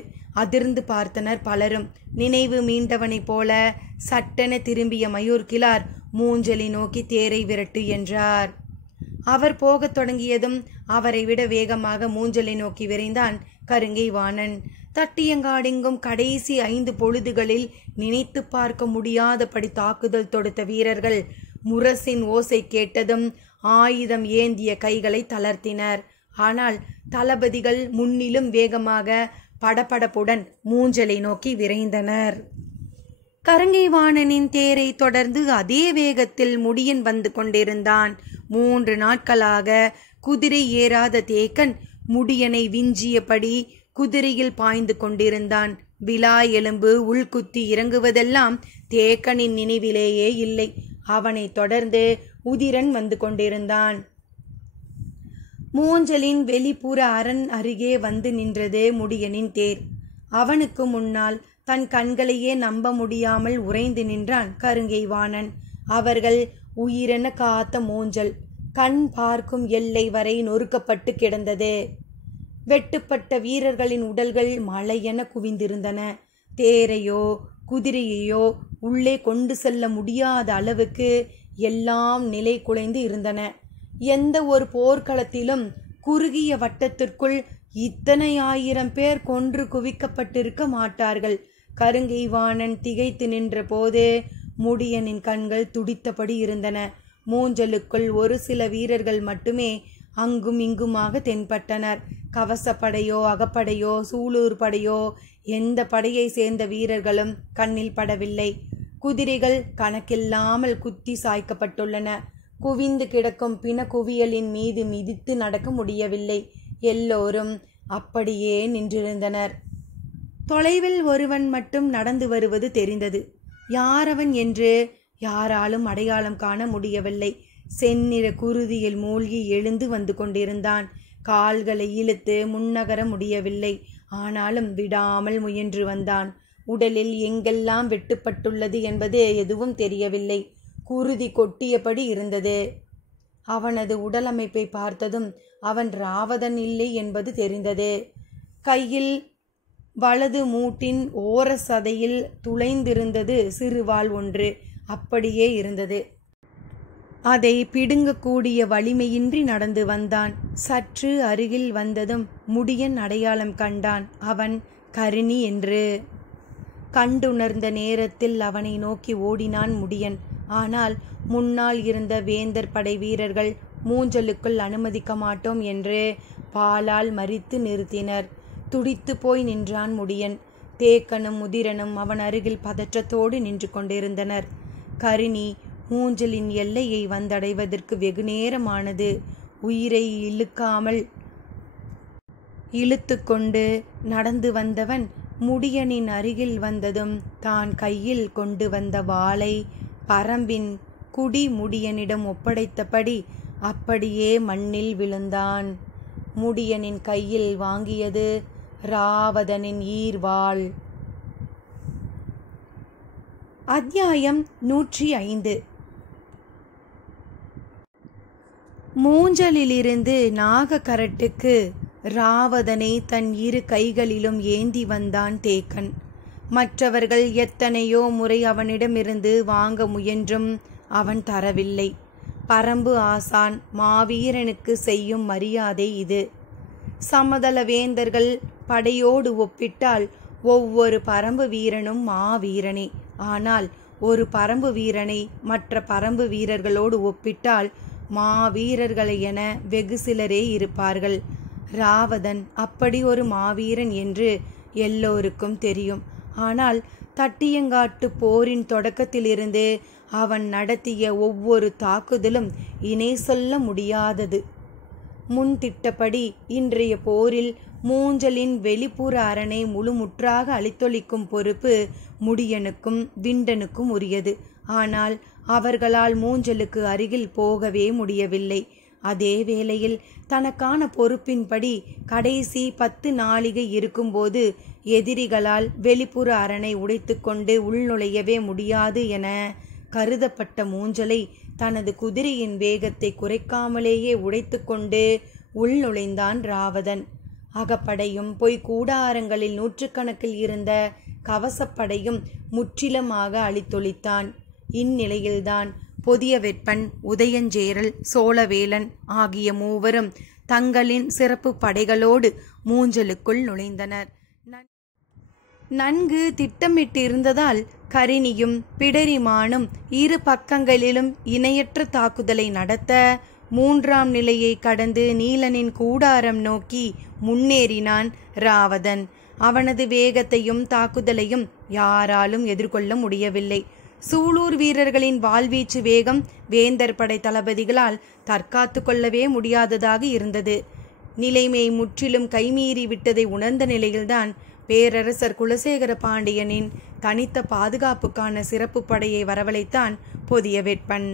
அதிர்ந்து பார்த்தனர் பலரும். நினைவு மீண்டவனைப் போல சட்டென திரும்பிய மயூர்கிழார் மூஞ்சலை நோக்கி தேரை விரட்டு என்றார். அவர் போகத் தொடங்கியதும் அவரை விட வேகமாக மூஞ்சலை நோக்கி விரைந்தான் கருங்கைவாணன். தட்டியங்காடெங்கும் கடைசி 5 பொழுதுகளில் நினைத்து பார்க்க முடியாதபடி தாக்குதல் தொடுத்த வீரர்கள் முரசின் ஓசை கேட்டதும் ஆயுதம் ஏந்திய கைகளை தளர்த்தினர். ஆனால் தளபதிகள் முன்னிலும் வேகமாக படபடப்புடன் மூஞ்சலை நோக்கி விரைந்தனர். கருங்கைவாணனின் தேரை தொடர்ந்து அதே வேகத்தில் முடியன் வந்து கொண்டிருந்தான். 3 நாட்களாக குதிரை ஏறாத தேக்கன் முடியனை விஞ்சியபடி குதிரையில் பாய்ந்து கொண்டிருந்தான். விலா எலும்பு உள்குத்தி இறங்குவதெல்லாம் தேக்கனின் நினைவிலேயே இல்லை. அவனை தொடர்ந்து உதிரன் வந்து கொண்டிருந்தான். மூஞ்சலின் வெளிப்புற அரண் அருகே வந்து நின்றது முடியனின் தேர். அவனுக்கு முன்னால் தன் கண்களையே நம்ப முடியாமல் உறைந்து நின்றான் கருங்கைவாணன். அவர்கள் உயிரென காத்த மூஞ்சல் கண் பார்க்கும் எல்லை வரை நொறுக்கப்பட்டு கிடந்தது. வெட்டுப்பட்ட வீரர்களின் உடல்கள் மலையென குவிந்திருந்தன. தேரையோ குதிரையையோ உள்ளே கொண்டு செல்ல முடியாத அளவுக்கு எல்லாம் நிலை குலைந்து இருந்தன. எந்த ஒரு போர்க்களத்திலும் குறுகிய வட்டத்திற்குள் இத்தனை 1000 பேர் கொன்று குவிக்கப்பட்டிருக்க மாட்டார்கள். கருங்கைவாணன் திகைத்து நின்ற போது முடியனின் கண்கள் துடித்தபடி இருந்தன. மூஞ்சலுக்குள் ஒரு சில வீரர்கள் மட்டுமே அங்கும் இங்குமாக தென்பட்டனர். கவசப்படையோ அகப்படையோ சூலூர் படையோ எந்த படையை சேர்ந்த வீரர்களும் கண்ணில் படவில்லை. குதிரைகள் கணக்கில்லாமல் குத்தி சாய்க்கப்பட்டுள்ளன. குவிந்து கிடக்கும் பிண குவியலின் மீது மிதித்து நடக்க முடியவில்லை. எல்லோரும் அப்படியே நின்றிருந்தனர். தொலைவில் ஒருவன் மட்டும் நடந்து வருவது தெரிந்தது. யாரவன் என்று யாராலும் அடையாளம் காண முடியவில்லை. செந்நிற குருதியில் மூழ்கி எழுந்து வந்து கொண்டிருந்தான். கால்களை இழுத்து முன்னகர முடியவில்லை. ஆனாலும் விடாமல் முயன்று வந்தான். உடலில் எங்கெல்லாம் வெட்டுப்பட்டுள்ளது என்பது எதுவும் தெரியவில்லை. குருதி கொட்டியபடி இருந்தது. அவனது உடலமைப்பை பார்த்ததும் அவன் ராவதன் இல்லை என்பது தெரிந்தது. கையில் வலது மூட்டின் ஓர சதையில் துளைந்திருந்தது சிறுவாள் ஒன்று. அப்படியே இருந்தது. அதை பிடுங்கக்கூடிய வலிமையின்றி நடந்து வந்தான். சற்று அருகில் வந்ததும் முடியன் அடையாளம் கண்டான். அவன் கருணி என்று. கண்டுணர்ந்த நேரத்தில் அவனை நோக்கி ஓடினான் முடியன். ஆனால் முன்னால் இருந்த வேந்தர் படை வீரர்கள் மூஞ்சலுக்குள் அனுமதிக்க மாட்டோம் என்று பாலால் மறித்து நிறுத்தினர். துடித்து போய் நின்றான் முடியன். தேக்கனும் உதிரனும் அவன் அருகில் பதற்றத்தோடு நின்று கொண்டிருந்தனர். கருணி மூஞ்சலின் எல்லையை வந்தடைவதற்கு வெகு நேரமானது. உயிரை இழுக்காமல் இழுத்து கொண்டு நடந்து வந்தவன் முடியனின் அருகில் வந்ததும் தான் கையில் கொண்டு வந்த வாளை பரம்பின் குடி முடியனிடம் ஒப்படைத்தபடி அப்படியே மண்ணில் விழுந்தான். முடியனின் கையில் வாங்கியது ராவதனின் ஈர்வாள். அத்தியாயம் 105. மூஞ்சலிலிருந்து நாகக்கரட்டுக்கு ராவதனை தன் இரு கைகளிலும் ஏந்தி வந்தான் தேக்கன். மற்றவர்கள் எத்தனையோ முறை அவனிடமிருந்து வாங்க முயன்றும் அவன் தரவில்லை. பரம்பு ஆசான் மாவீரனுக்கு செய்யும் மரியாதை இது. சமதள வேந்தர்கள் படையோடு ஒப்பிட்டால் ஒவ்வொரு பரம்பு வீரனும் மாவீரனே. ஆனால் ஒரு பரம்பு வீரனை மற்ற பரம்பு வீரர்களோடு ஒப்பிட்டால் மாவீரர்களை என வெகு சிலரே இருப்பார்கள். ராவதன் அப்படி ஒரு மாவீரன் என்று எல்லோருக்கும் தெரியும். ஆனால் தட்டியங்காட்டு போரின் தொடக்கத்திலிருந்து அவன் நடத்திய ஒவ்வொரு தாக்குதலும் இணை சொல்ல முடியாதது. முன்திட்டப்படி இன்றைய போரில் மூஞ்சலின் வெளிப்புற அரணை முழுமுற்றாக அழித்தொழிக்கும் பொறுப்பு முடியனுக்கும் விண்டனுக்கும் உரியது. ஆனால் அவர்களால் மூஞ்சலுக்கு அருகில் போகவே முடியவில்லை. அதே வேளையில் தனக்கான பொறுப்பின்படி கடைசி 10 நாழிகை இருக்கும்போது எதிரிகளால் வெளிப்புற அரணை உடைத்து கொண்டு உள்நுழையவே முடியாது என கருதப்பட்ட மூஞ்சலை தனது குதிரையின் வேகத்தை குறைக்காமலேயே உடைத்து கொண்டு உள்நுழைந்தான் ராவதன். அகப்படையும் பொய் கூடாரங்களில் நூற்றுக்கணக்கில் இருந்த கவசப்படையும் முற்றிலுமாக அழித்தொழித்தான். இந்நிலையில்தான் பொதிய வெப்பன், உதயஞ்சேரல், சோழவேலன் ஆகிய மூவரும் தங்களின் சிறப்பு படைகளோடு மூஞ்சலுக்குள் நுழைந்தனர். நன்கு திட்டமிட்டிருந்ததால் கரிணியும் பிடரிமானும் இரு பக்கங்களிலும் இணையற்ற தாக்குதலை நடத்த 3ஆம் நிலையை கடந்து நீலனின் கூடாரம் நோக்கி முன்னேறினான் ராவதன். அவனது வேகத்தையும் தாக்குதலையும் யாராலும் எதிர்கொள்ள முடியவில்லை. சூலூர் வீரர்களின் வாள்வீச்சு வேகம் வேந்தர் படை தளபதிகளால் தற்காத்து கொள்ளவே முடியாததாக இருந்தது. நிலைமை முற்றிலும் கைமீறி விட்டதை உணர்ந்த நிலையில்தான் பேரரசர் குலசேகர பாண்டியனின் தனித்த பாதுகாப்புக்கான சிறப்பு படையை வரவழைத்தான் பொதிய வெப்பன்.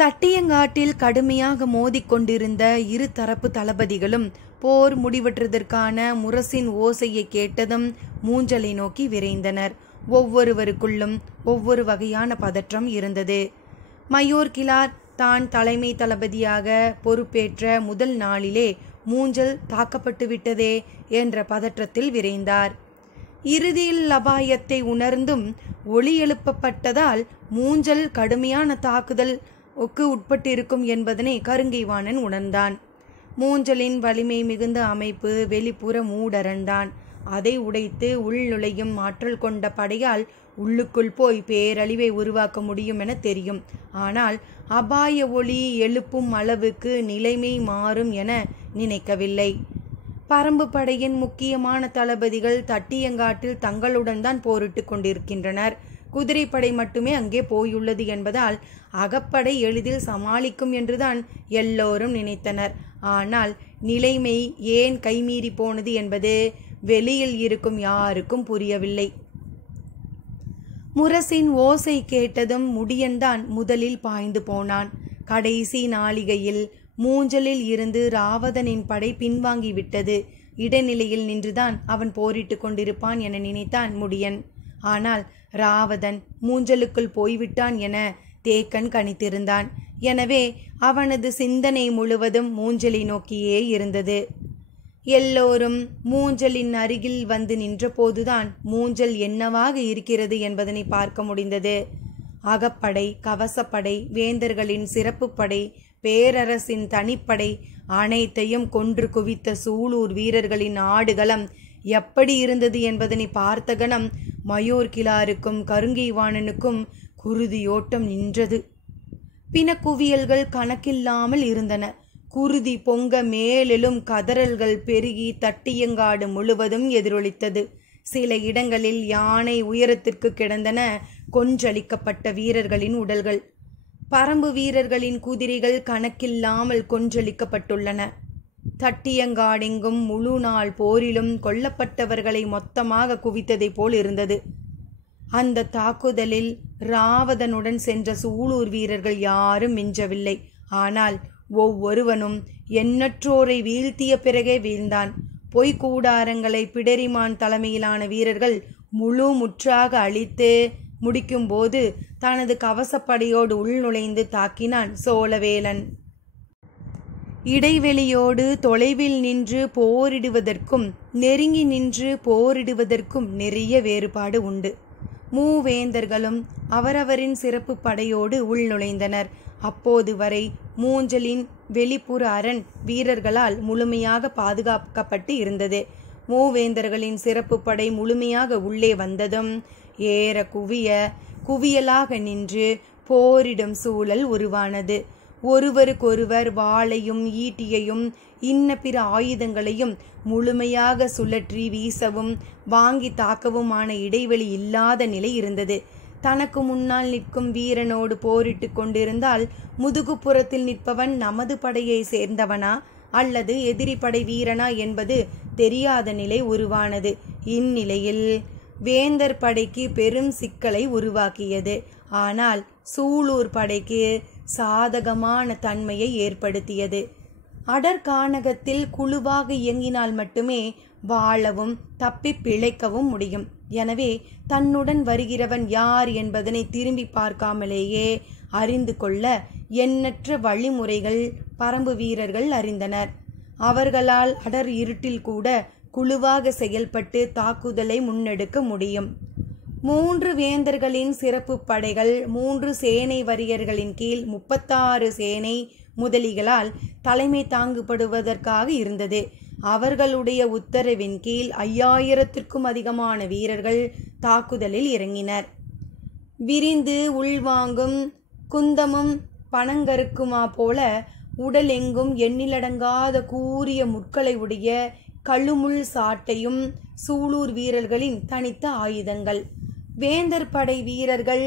தட்டியங்காட்டில் கடுமையாக மோதிக்கொண்டிருந்த இரு தரப்பு தளபதிகளும் போர் முடிவற்றதற்கான முரசின் ஓசையை கேட்டதும் மூஞ்சலை நோக்கி விரைந்தனர். ஒவ்வொருவருக்குள்ளும் ஒவ்வொரு வகையான பதற்றம் இருந்தது. மயூர் கிழார் தான் தலைமை தளபதியாக பொறுப்பேற்ற முதல் நாளிலே மூஞ்சல் தாக்கப்பட்டு விட்டதே என்ற பதற்றத்தில் விரைந்தார். இறுதியில் அபாயத்தை உணர்ந்தும் ஒளி எழுப்பப்பட்டதால் மூஞ்சல் கடுமையான தாக்குதலுக்கு உட்பட்டிருக்கும் என்பதனை கருங்கைவாணன் உணர்ந்தான். மூஞ்சலின் வலிமை மிகுந்த அமைப்பு வெளிப்புற மூடரண்தான். அதை உடைத்து உள்நுழையும் ஆற்றல் கொண்ட படையால் உள்ளுக்குள் போய் பேரழிவை உருவாக்க முடியும் என தெரியும். ஆனால் அபாய ஒளி எழுப்பும் அளவுக்கு நிலைமை மாறும் என நினைக்கவில்லை. பரம்பு படையின் முக்கியமான தளபதிகள் தட்டியங்காட்டில் தங்களுடன் தான் போரிட்டு கொண்டிருக்கின்றனர். குதிரைப்படை மட்டுமே அங்கே போயுள்ளது என்பதால் அகப்படை எளிதில் சமாளிக்கும் என்றுதான் எல்லோரும் நினைத்தனர். ஆனால் நிலைமை ஏன் கைமீறி போனது என்பது வெளியில் இருக்கும் யாருக்கும் புரியவில்லை. முரசின் ஓசை கேட்டதும் முடியன்தான் முதலில் பாய்ந்து போனான். கடைசி நாளிகையில் மூஞ்சலில் இருந்து ராவதனின் படை பின்வாங்கிவிட்டது. இடைநிலையில் நின்றுதான் அவன் போரிட்டு கொண்டிருப்பான் என நினைத்தான் முடியன். ஆனால் ராவதன் மூஞ்சலுக்குள் போய்விட்டான் என தேக்கன் கணித்திருந்தான். எனவே அவனது சிந்தனை முழுவதும் மூஞ்சலை நோக்கியே இருந்தது. எல்லோரும் மூஞ்சலின் அருகில் வந்து நின்றபோதுதான் மூஞ்சல் என்னவாக இருக்கிறது என்பதனை பார்க்க முடிந்தது. அகப்படை, கவசப்படை, வேந்தர்களின் சிறப்பு படை, பேரரசின் தனிப்படை அனைத்தையும் கொன்று குவித்த சூலூர் வீரர்களின் ஆடுகளம் எப்படி இருந்தது என்பதனை பார்த்த கணம் மயூர் கிழாருக்கும் கருங்கைவாணனுக்கும் குருதியோட்டம் நின்றது. பிணக்குவியல்கள் கணக்கில்லாமல் இருந்தன. குருதி பொங்க மேலும் கதறல்கள் பெருகி தட்டியங்காடு முழுவதும் எதிரொலித்தது. சில இடங்களில் யானை உயரத்திற்கு கிடந்தன கொன்றளிக்கப்பட்ட வீரர்களின் உடல்கள். பரம்பு வீரர்களின் குதிரைகள் கணக்கில்லாமல் கொன்றளிக்கப்பட்டுள்ளன. தட்டியங்காடெங்கும் முழு நாள் போரிலும் கொல்லப்பட்டவர்களை மொத்தமாக குவித்ததைப் போல் இருந்தது. அந்த தாக்குதலில் ராவதனுடன் சென்ற சூலூர் வீரர்கள் யாரும் மிஞ்சவில்லை. ஆனால் ஒவ்வொருவனும் எண்ணற்றோரை வீழ்த்திய பிறகே வீழ்ந்தான். பொய்க்கூடாரங்களை பிடரிமான் தலைமையிலான வீரர்கள் முழு முற்றாக அழித்து முடிக்கும்போது தனது கவசப்படையோடு உள்நுழைந்து தாக்கினான் சோழவேலன். இடைவெளியோடு தொலைவில் நின்று போரிடுவதற்கும் நெருங்கி நின்று போரிடுவதற்கும் நிறைய வேறுபாடு உண்டு. மூவேந்தர்களும் அவரவரின் சிறப்பு படையோடு உள்நுழைந்தனர். அப்போது வரை மூஞ்சலின் வெளிப்புற அரண் வீரர்களால் முழுமையாக பாதுகாக்கப்பட்டு இருந்தது. மூவேந்தர்களின் சிறப்பு படை முழுமையாக உள்ளே வந்ததும் ஏற குவியலாக நின்று போரிடும் சூழல் உருவானது. ஒருவருக்கொருவர் வாளையும் ஈட்டியையும் இன்ன பிற ஆயுதங்களையும் முழுமையாக சுழற்றி வீசவும் வாங்கி தாக்கவுமான இடைவெளி இல்லாத நிலை இருந்தது. தனக்கு முன்னால் நிற்கும் வீரனோடு போரிட்டு கொண்டிருந்தால் முதுகுப்புறத்தில் நிற்பவன் நமது படையை சேர்ந்தவனா அல்லது எதிரி படை வீரனா என்பது தெரியாத நிலை உருவானது. இந்நிலையில் வேந்தர் படைக்கு பெரும் சிக்கலை உருவாக்கியது. ஆனால் சூலூர் படைக்கு சாதகமான தன்மையை ஏற்படுத்தியது. அடர்கானகத்தில் குழுவாக இயங்கினால் மட்டுமே வாழவும் தப்பி பிழைக்கவும் முடியும். எனவே தன்னுடன் வருகிறவன் யார் என்பதனை திரும்பி பார்க்காமலேயே அறிந்து கொள்ள எண்ணற்ற வழிமுறைகள் பரம்பு வீரர்கள் அறிந்தனர். அவர்களால் அடர் இருட்டில் கூட குழுவாக செயல்பட்டு தாக்குதலை முன்னெடுக்க முடியும். 3 வேந்தர்களின் சிறப்பு படைகள் 3 சேனை வரியர்களின் கீழ் 36 சேனை முதலிகளால் தலைமை தாங்கப்படுவதற்காக இருந்தது. அவர்களுடைய உத்தரவின் கீழ் 5000த்திற்கும் அதிகமான வீரர்கள் தாக்குதலில் இறங்கினர். விரிந்து உள்வாங்கும் குந்தமும் பனங்கருக்குமா போல உடலெங்கும் எண்ணிலடங்காத கூரிய முட்களை உடைய கழுமுள் சாட்டையும் சூலூர் வீரர்களின் தனித்த ஆயுதங்கள். வேந்தர் படை வீரர்கள்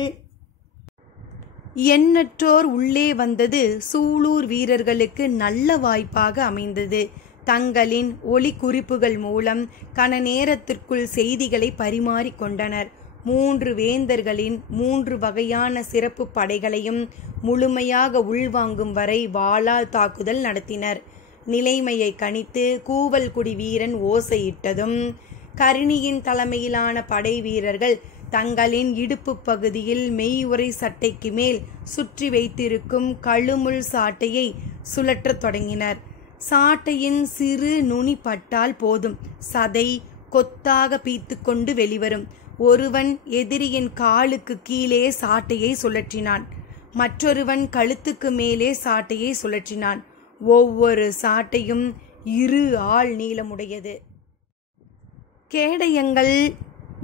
எண்ணற்றோர் உள்ளே வந்தது சூலூர் வீரர்களுக்கு நல்ல வாய்ப்பாக அமைந்தது. தங்களின் ஒலி குறிப்புகள் மூலம் கன நேரத்திற்குள் செய்திகளை பரிமாறிக்கொண்டனர். 3 வேந்தர்களின் 3 வகையான சிறப்பு படைகளையும் முழுமையாக உள்வாங்கும் வரை வாளால் தாக்குதல் நடத்தினர். நிலைமையை கணித்து கூவல்குடி வீரன் ஓசையிட்டதும் கருணியின் தலைமையிலான படை வீரர்கள் தங்களின் இடுப்பு பகுதியில் மெய்யுறை சட்டைக்கு மேல் சுற்றி வைத்திருக்கும் கழுமுள் சாட்டையை சுழற்றத் தொடங்கினர். சாட்டையின் சிறு நுனி பட்டால் போதும், சதை கொத்தாக பீத்து கொண்டு வெளிவரும். ஒருவன் எதிரியின் காலுக்கு கீழே சாட்டையை சுழற்றினான். மற்றொருவன் கழுத்துக்கு மேலே சாட்டையை சுழற்றினான். ஒவ்வொரு சாட்டையும் 2 ஆள் நீளமுடையது. கேடயங்கள்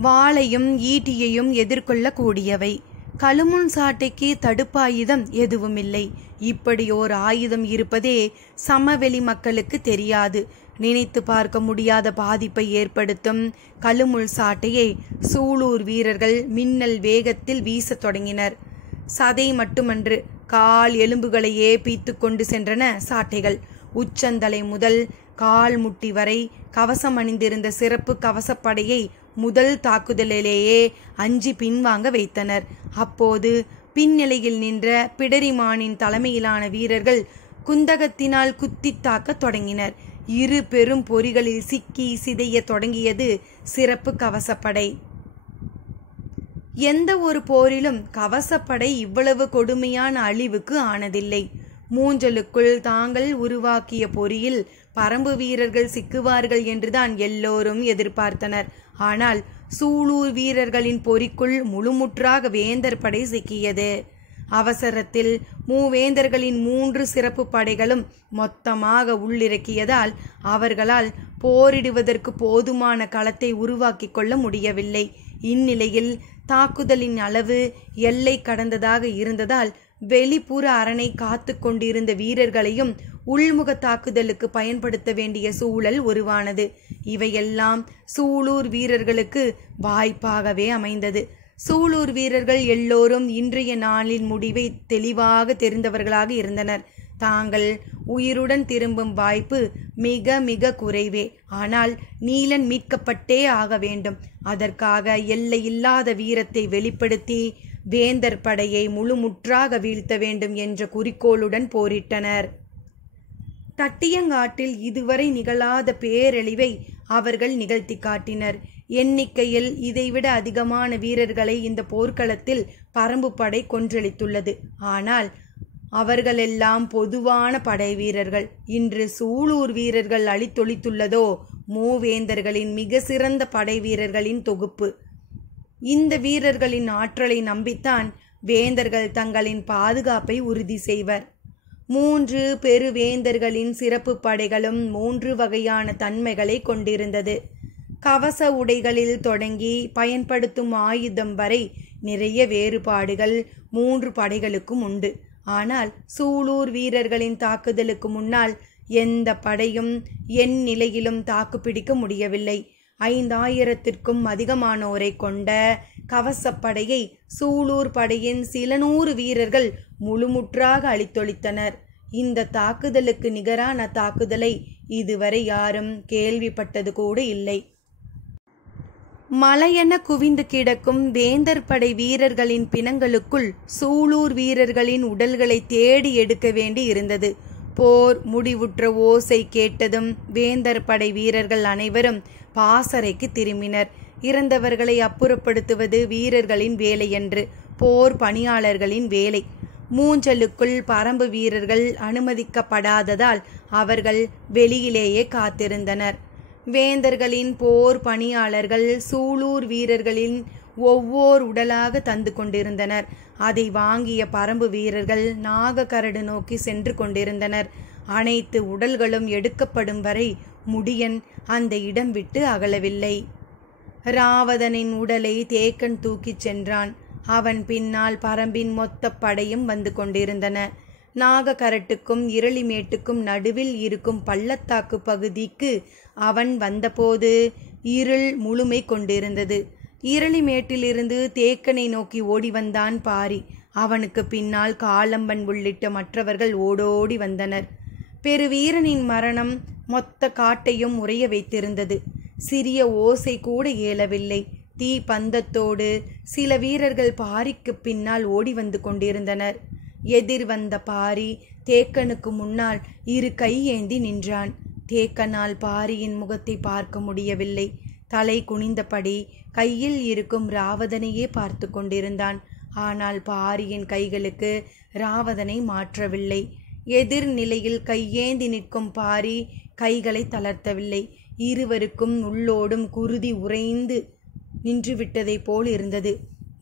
வாளையும் ஈட்டியையும் எதிர்கொள்ளக்கூடியவை. கழுமுன் சாட்டைக்கு தடுப்பாயுதம் எதுவுமில்லை. இப்படி ஓர் ஆயுதம் இருப்பதே சமவெளி மக்களுக்கு தெரியாது. நினைத்து பார்க்க முடியாத பாதிப்பை ஏற்படுத்தும் கழுமுள் சாட்டையை சூலூர் வீரர்கள் மின்னல் வேகத்தில் வீசத் தொடங்கினர். சதை மட்டுமன்று, கால் எலும்புகளையே பீத்து கொண்டு சென்றன சாட்டைகள். உச்சந்தலை முதல் கால் முட்டி வரை கவசம் அணிந்திருந்த சிறப்பு கவசப்படையை முதல் தாக்குதலிலேயே அஞ்சி பின்வாங்க வைத்தனர். அப்போது பின்னிலையில் நின்ற பிடரிமானின் தலைமையிலான வீரர்கள் குந்தகத்தினால் குத்தி தாக்க தொடங்கினர். 2 பெரும் பொறிகளில் சிக்கி சிதைய தொடங்கியது சிறப்பு கவசப்படை. எந்த ஒரு போரிலும் கவசப்படை இவ்வளவு கொடுமையான அழிவுக்கு ஆனதில்லை. மூஞ்சலுக்குள் தாங்கள் உருவாக்கிய பொறியில் பரம்பு வீரர்கள் சிக்குவார்கள் என்றுதான் எல்லோரும் எதிர்பார்த்தனர். ஆனால் சூலூர் வீரர்களின் பொறிக்குள் முழுமுற்றாக வேந்தர் படை சிக்கியது. அவசரத்தில் மூவேந்தர்களின் 3 சிறப்பு படைகளும் மொத்தமாக உள்ளிறக்கியதால் அவர்களால் போரிடுவதற்கு போதுமான களத்தை உருவாக்கி கொள்ள முடியவில்லை. இந்நிலையில் தாக்குதலின் அளவு எல்லை கடந்ததாக இருந்ததால் வெளிப்புற அரணை காத்து கொண்டிருந்த வீரர்களையும் உள்முக தாக்குதலுக்கு பயன்படுத்த வேண்டிய சூழல் உருவானது. இவையெல்லாம் சூலூர் வீரர்களுக்கு வாய்ப்பாகவே அமைந்தது. சூலூர் வீரர்கள் எல்லோரும் இன்றைய நாளின் முடிவை தெளிவாக தெரிந்தவர்களாக இருந்தனர். தாங்கள் உயிருடன் திரும்பும் வாய்ப்பு மிக மிக குறைவே. ஆனால் நீலன் மீட்கப்பட்டே ஆக வேண்டும். அதற்காக எல்லையில்லாத வீரத்தை வெளிப்படுத்தி வேந்தர் படையை முழுமுற்றாக வீழ்த்த வேண்டும் என்ற குறிக்கோளுடன் போரிட்டனர். தட்டியங்காட்டில் இதுவரை நிகழாத பேரழிவை அவர்கள் நிகழ்த்தி காட்டினர். எண்ணிக்கையில் இதைவிட அதிகமான வீரர்களை இந்த போர்க்களத்தில் பரம்பு படை கொன்றளித்துள்ளது. ஆனால் அவர்களெல்லாம் பொதுவான படை வீரர்கள். இன்று சூலூர் வீரர்கள் அழித்தொழித்துள்ளதோ மூவேந்தர்களின் மிக சிறந்த படை வீரர்களின் தொகுப்பு. இந்த வீரர்களின் ஆற்றலை நம்பித்தான் வேந்தர்கள் தங்களின் பாதுகாப்பை உறுதி செய்வர். 3 பெருவேந்தர்களின் சிறப்பு படைகளும் 3 வகையான தன்மைகளை கொண்டிருந்தது. கவச உடைகளில் தொடங்கி பயன்படுத்தும் ஆயுதம் வரை நிறைய வேறுபாடுகள் 3 படைகளுக்கும் உண்டு. ஆனால் சூலூர் வீரர்களின் தாக்குதலுக்கு முன்னால் எந்த படையும் என் நிலையிலும் தாக்குப்பிடிக்க முடியவில்லை. 5000த்திற்கும் அதிகமானோரை கொண்ட கவசப்படையை சூலூர் படையின் சில 100 வீரர்கள் முழுமுற்றாக அழித்தொழித்தனர். இந்த தாக்குதலுக்கு நிகரான தாக்குதலை இதுவரை யாரும் கேள்விப்பட்டது கூட இல்லை. மலையென குவிந்து கிடக்கும் வேந்தர் படை வீரர்களின் பிணங்களுக்குள் சூலூர் வீரர்களின் உடல்களை தேடி எடுக்க வேண்டி இருந்தது. போர் முடிவுற்ற ஓசை கேட்டதும் வேந்தர் படை வீரர்கள் அனைவரும் பாசறைக்கு திரும்பினர். இறந்தவர்களை அப்புறப்படுத்துவது வீரர்களின் வேலையன்று, போர் பணியாளர்களின் வேலை. மூஞ்சலுக்குள் பரம்பு வீரர்கள் அனுமதிக்கப்படாததால் அவர்கள் வெளியிலேயே காத்திருந்தனர். வேந்தர்களின் போர் பணியாளர்கள் சூலூர் வீரர்களின் ஒவ்வொரு உடலாக தந்து கொண்டிருந்தனர். அதை வாங்கிய பரம்பு வீரர்கள் நாகக்கரடு நோக்கி சென்று கொண்டிருந்தனர். அனைத்து உடல்களும் எடுக்கப்படும் வரை முடியன் அந்த இடம் விட்டு அகலவில்லை. ராவதனின் உடலை தேக்கன் தூக்கிச் சென்றான். அவன் பின்னால் பரம்பின் மொத்த படையும் வந்து கொண்டிருந்தன. நாகக்கரட்டுக்கும் இரளிமேட்டுக்கும் நடுவில் இருக்கும் பள்ளத்தாக்கு பகுதிக்கு அவன் வந்தபோது இருள் முழுமை கொண்டிருந்தது. இரளிமேட்டிலிருந்து தேக்கனை நோக்கி ஓடி வந்தான் பாரி. அவனுக்கு பின்னால் காலம்பன் உள்ளிட்ட மற்றவர்கள் ஓடோடி வந்தனர். பெருவீரனின் மரணம் மொத்த காட்டையும் உறைய வைத்திருந்தது. சிறிய ஓசை கூட ஏலவில்லை. தீ பந்தத்தோடு சில வீரர்கள் பாரிக்கு பின்னால் ஓடி வந்து கொண்டிருந்தனர். எதிர் வந்த பாரி தேக்கனுக்கு முன்னால் 2 கை ஏந்தி நின்றான். தேக்கனால் பாரியின் முகத்தை பார்க்க முடியவில்லை. தலை குனிந்தபடி கையில் இருக்கும் ராவதனையே பார்த்து கொண்டிருந்தான். ஆனால் பாரியின் கைகளுக்கு ராவதனை மாற்றவில்லை. எதிர் நிலையில் கையேந்தி நிற்கும் பாரி கைகளை தளர்த்தவில்லை. இருவருக்கும் உள்ளோடும் குருதி உறைந்து நின்றுவிட்டதை போல் இருந்தது.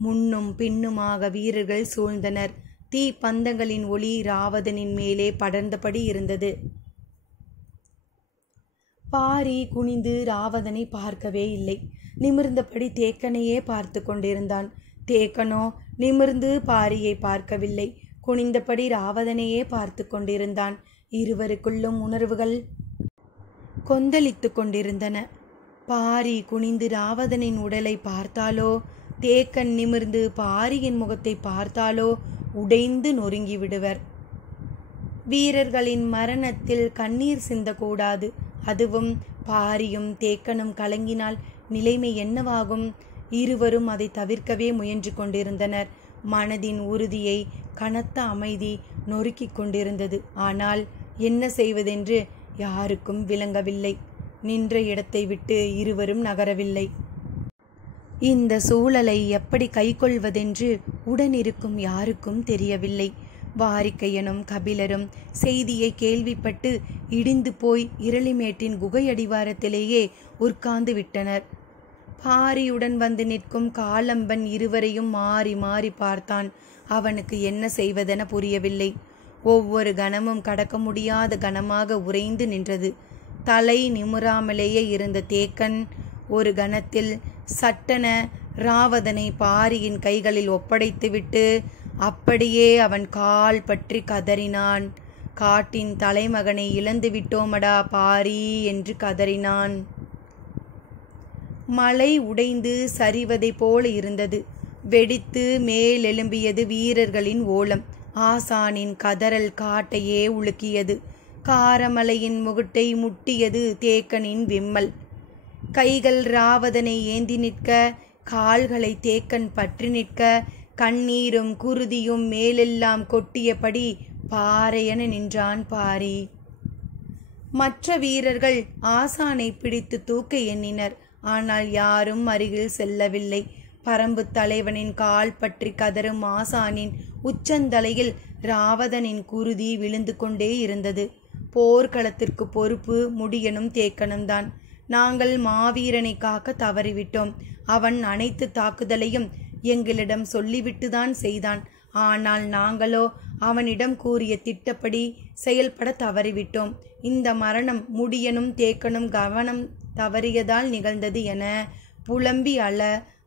முன்னும் பின்னுமாக வீரர்கள் சூழ்ந்தனர். தீ பந்தங்களின் ஒளி ராவதனின் மேலே படர்ந்தபடி இருந்தது. பாரி குனிந்து ராவதனை பார்க்கவே இல்லை. நிமிர்ந்தபடி தேக்கனையே பார்த்து கொண்டிருந்தான். தேக்கனோ நிமிர்ந்து பாரியை பார்க்கவில்லை. குனிந்தபடி ராவதனையே பார்த்து கொண்டிருந்தான். இருவருக்குள்ளும் உணர்வுகள் கொந்தளித்து கொண்டிருந்தன. பாரி குனிந்து ராவதனின் உடலை பார்த்தாலோ, தேக்கன் நிமிர்ந்து பாரியின் முகத்தை பார்த்தாலோ உடைந்து நொறுங்கி விடுவர். வீரர்களின் மரணத்தில் கண்ணீர் சிந்தக்கூடாது. அதுவும் பாரியும் தேக்கனும் கலங்கினால் நிலைமை என்னவாகும்? இருவரும் அதை தவிர்க்கவே முயன்று கொண்டிருந்தனர். மனதின் உறுதியை கனத்த அமைதி நொறுக்கிக் கொண்டிருந்தது. ஆனால் என்ன செய்வதென்று யாருக்கும் விளங்கவில்லை. நின்ற இடத்தை விட்டு இருவரும் நகரவில்லை. இந்த சூழலை எப்படி கைக்கொள்வதென்று உடனிருக்கும் யாருக்கும் தெரியவில்லை. வாரிக்கையனும் கபிலரும் செய்தியை கேள்விப்பட்டு இடிந்து போய் இரளிமேட்டின் குகையடிவாரத்திலேயே உட்கார்ந்து விட்டனர். பாரியுடன் வந்து நிற்கும் காலம்பன் இருவரையும் மாறி மாறி பார்த்தான். அவனுக்கு என்ன செய்வதென புரியவில்லை. ஒவ்வொரு கணமும் கடக்க முடியாத கணமாக உறைந்து நின்றது. தலை நிமுறாமலேயே இருந்த தேக்கன் ஒரு கணத்தில் சட்டென ராவதனை பாரியின் கைகளில் ஒப்படைத்துவிட்டு அப்படியே அவன் கால் பற்றி கதறினான். காட்டின் தலைமகனை இழந்து விட்டோமடா பாரி என்று கதறினான். மலை உடைந்து சரிவதை போல இருந்தது. வெடித்து மேலெழும்பியது வீரர்களின் ஓலம். ஆசானின் கதறல் காட்டையே உலுக்கியது. காரமலையின் முகுட்டை முட்டியது தேக்கனின் விம்மல். கைகள் ராவதனை ஏந்தி நிற்க, கால்களை தேக்கன் பற்றி நிற்க, கண்ணீரும் குருதியும் மேலெல்லாம் கொட்டியபடி பாறையென நின்றான் பாரி. மற்ற வீரர்கள் ஆசானை பிடித்து தூக்க எண்ணினர். ஆனால் யாரும் அருகில் செல்லவில்லை. பரம்பு தலைவனின் கால் பற்றி கதறும் ஆசானின் உச்சந்தலையில் ராவதனின் குருதி விழுந்து கொண்டே இருந்தது. போர்க்களத்திற்கு பொறுப்பு முடியனும் தேக்கனும் தான். நாங்கள் மாவீரனை காக்க தவறிவிட்டோம். அவன் அனைத்து தாக்குதலையும் எங்களிடம் சொல்லிவிட்டுதான் செய்தான். ஆனால் நாங்களோ அவனிடம் கூறிய திட்டப்படி செயல்பட தவறிவிட்டோம். இந்த மரணம் முடியனும் தேக்கனும் கவனம் தவறியதால் நிகழ்ந்தது என புலம்பி அழ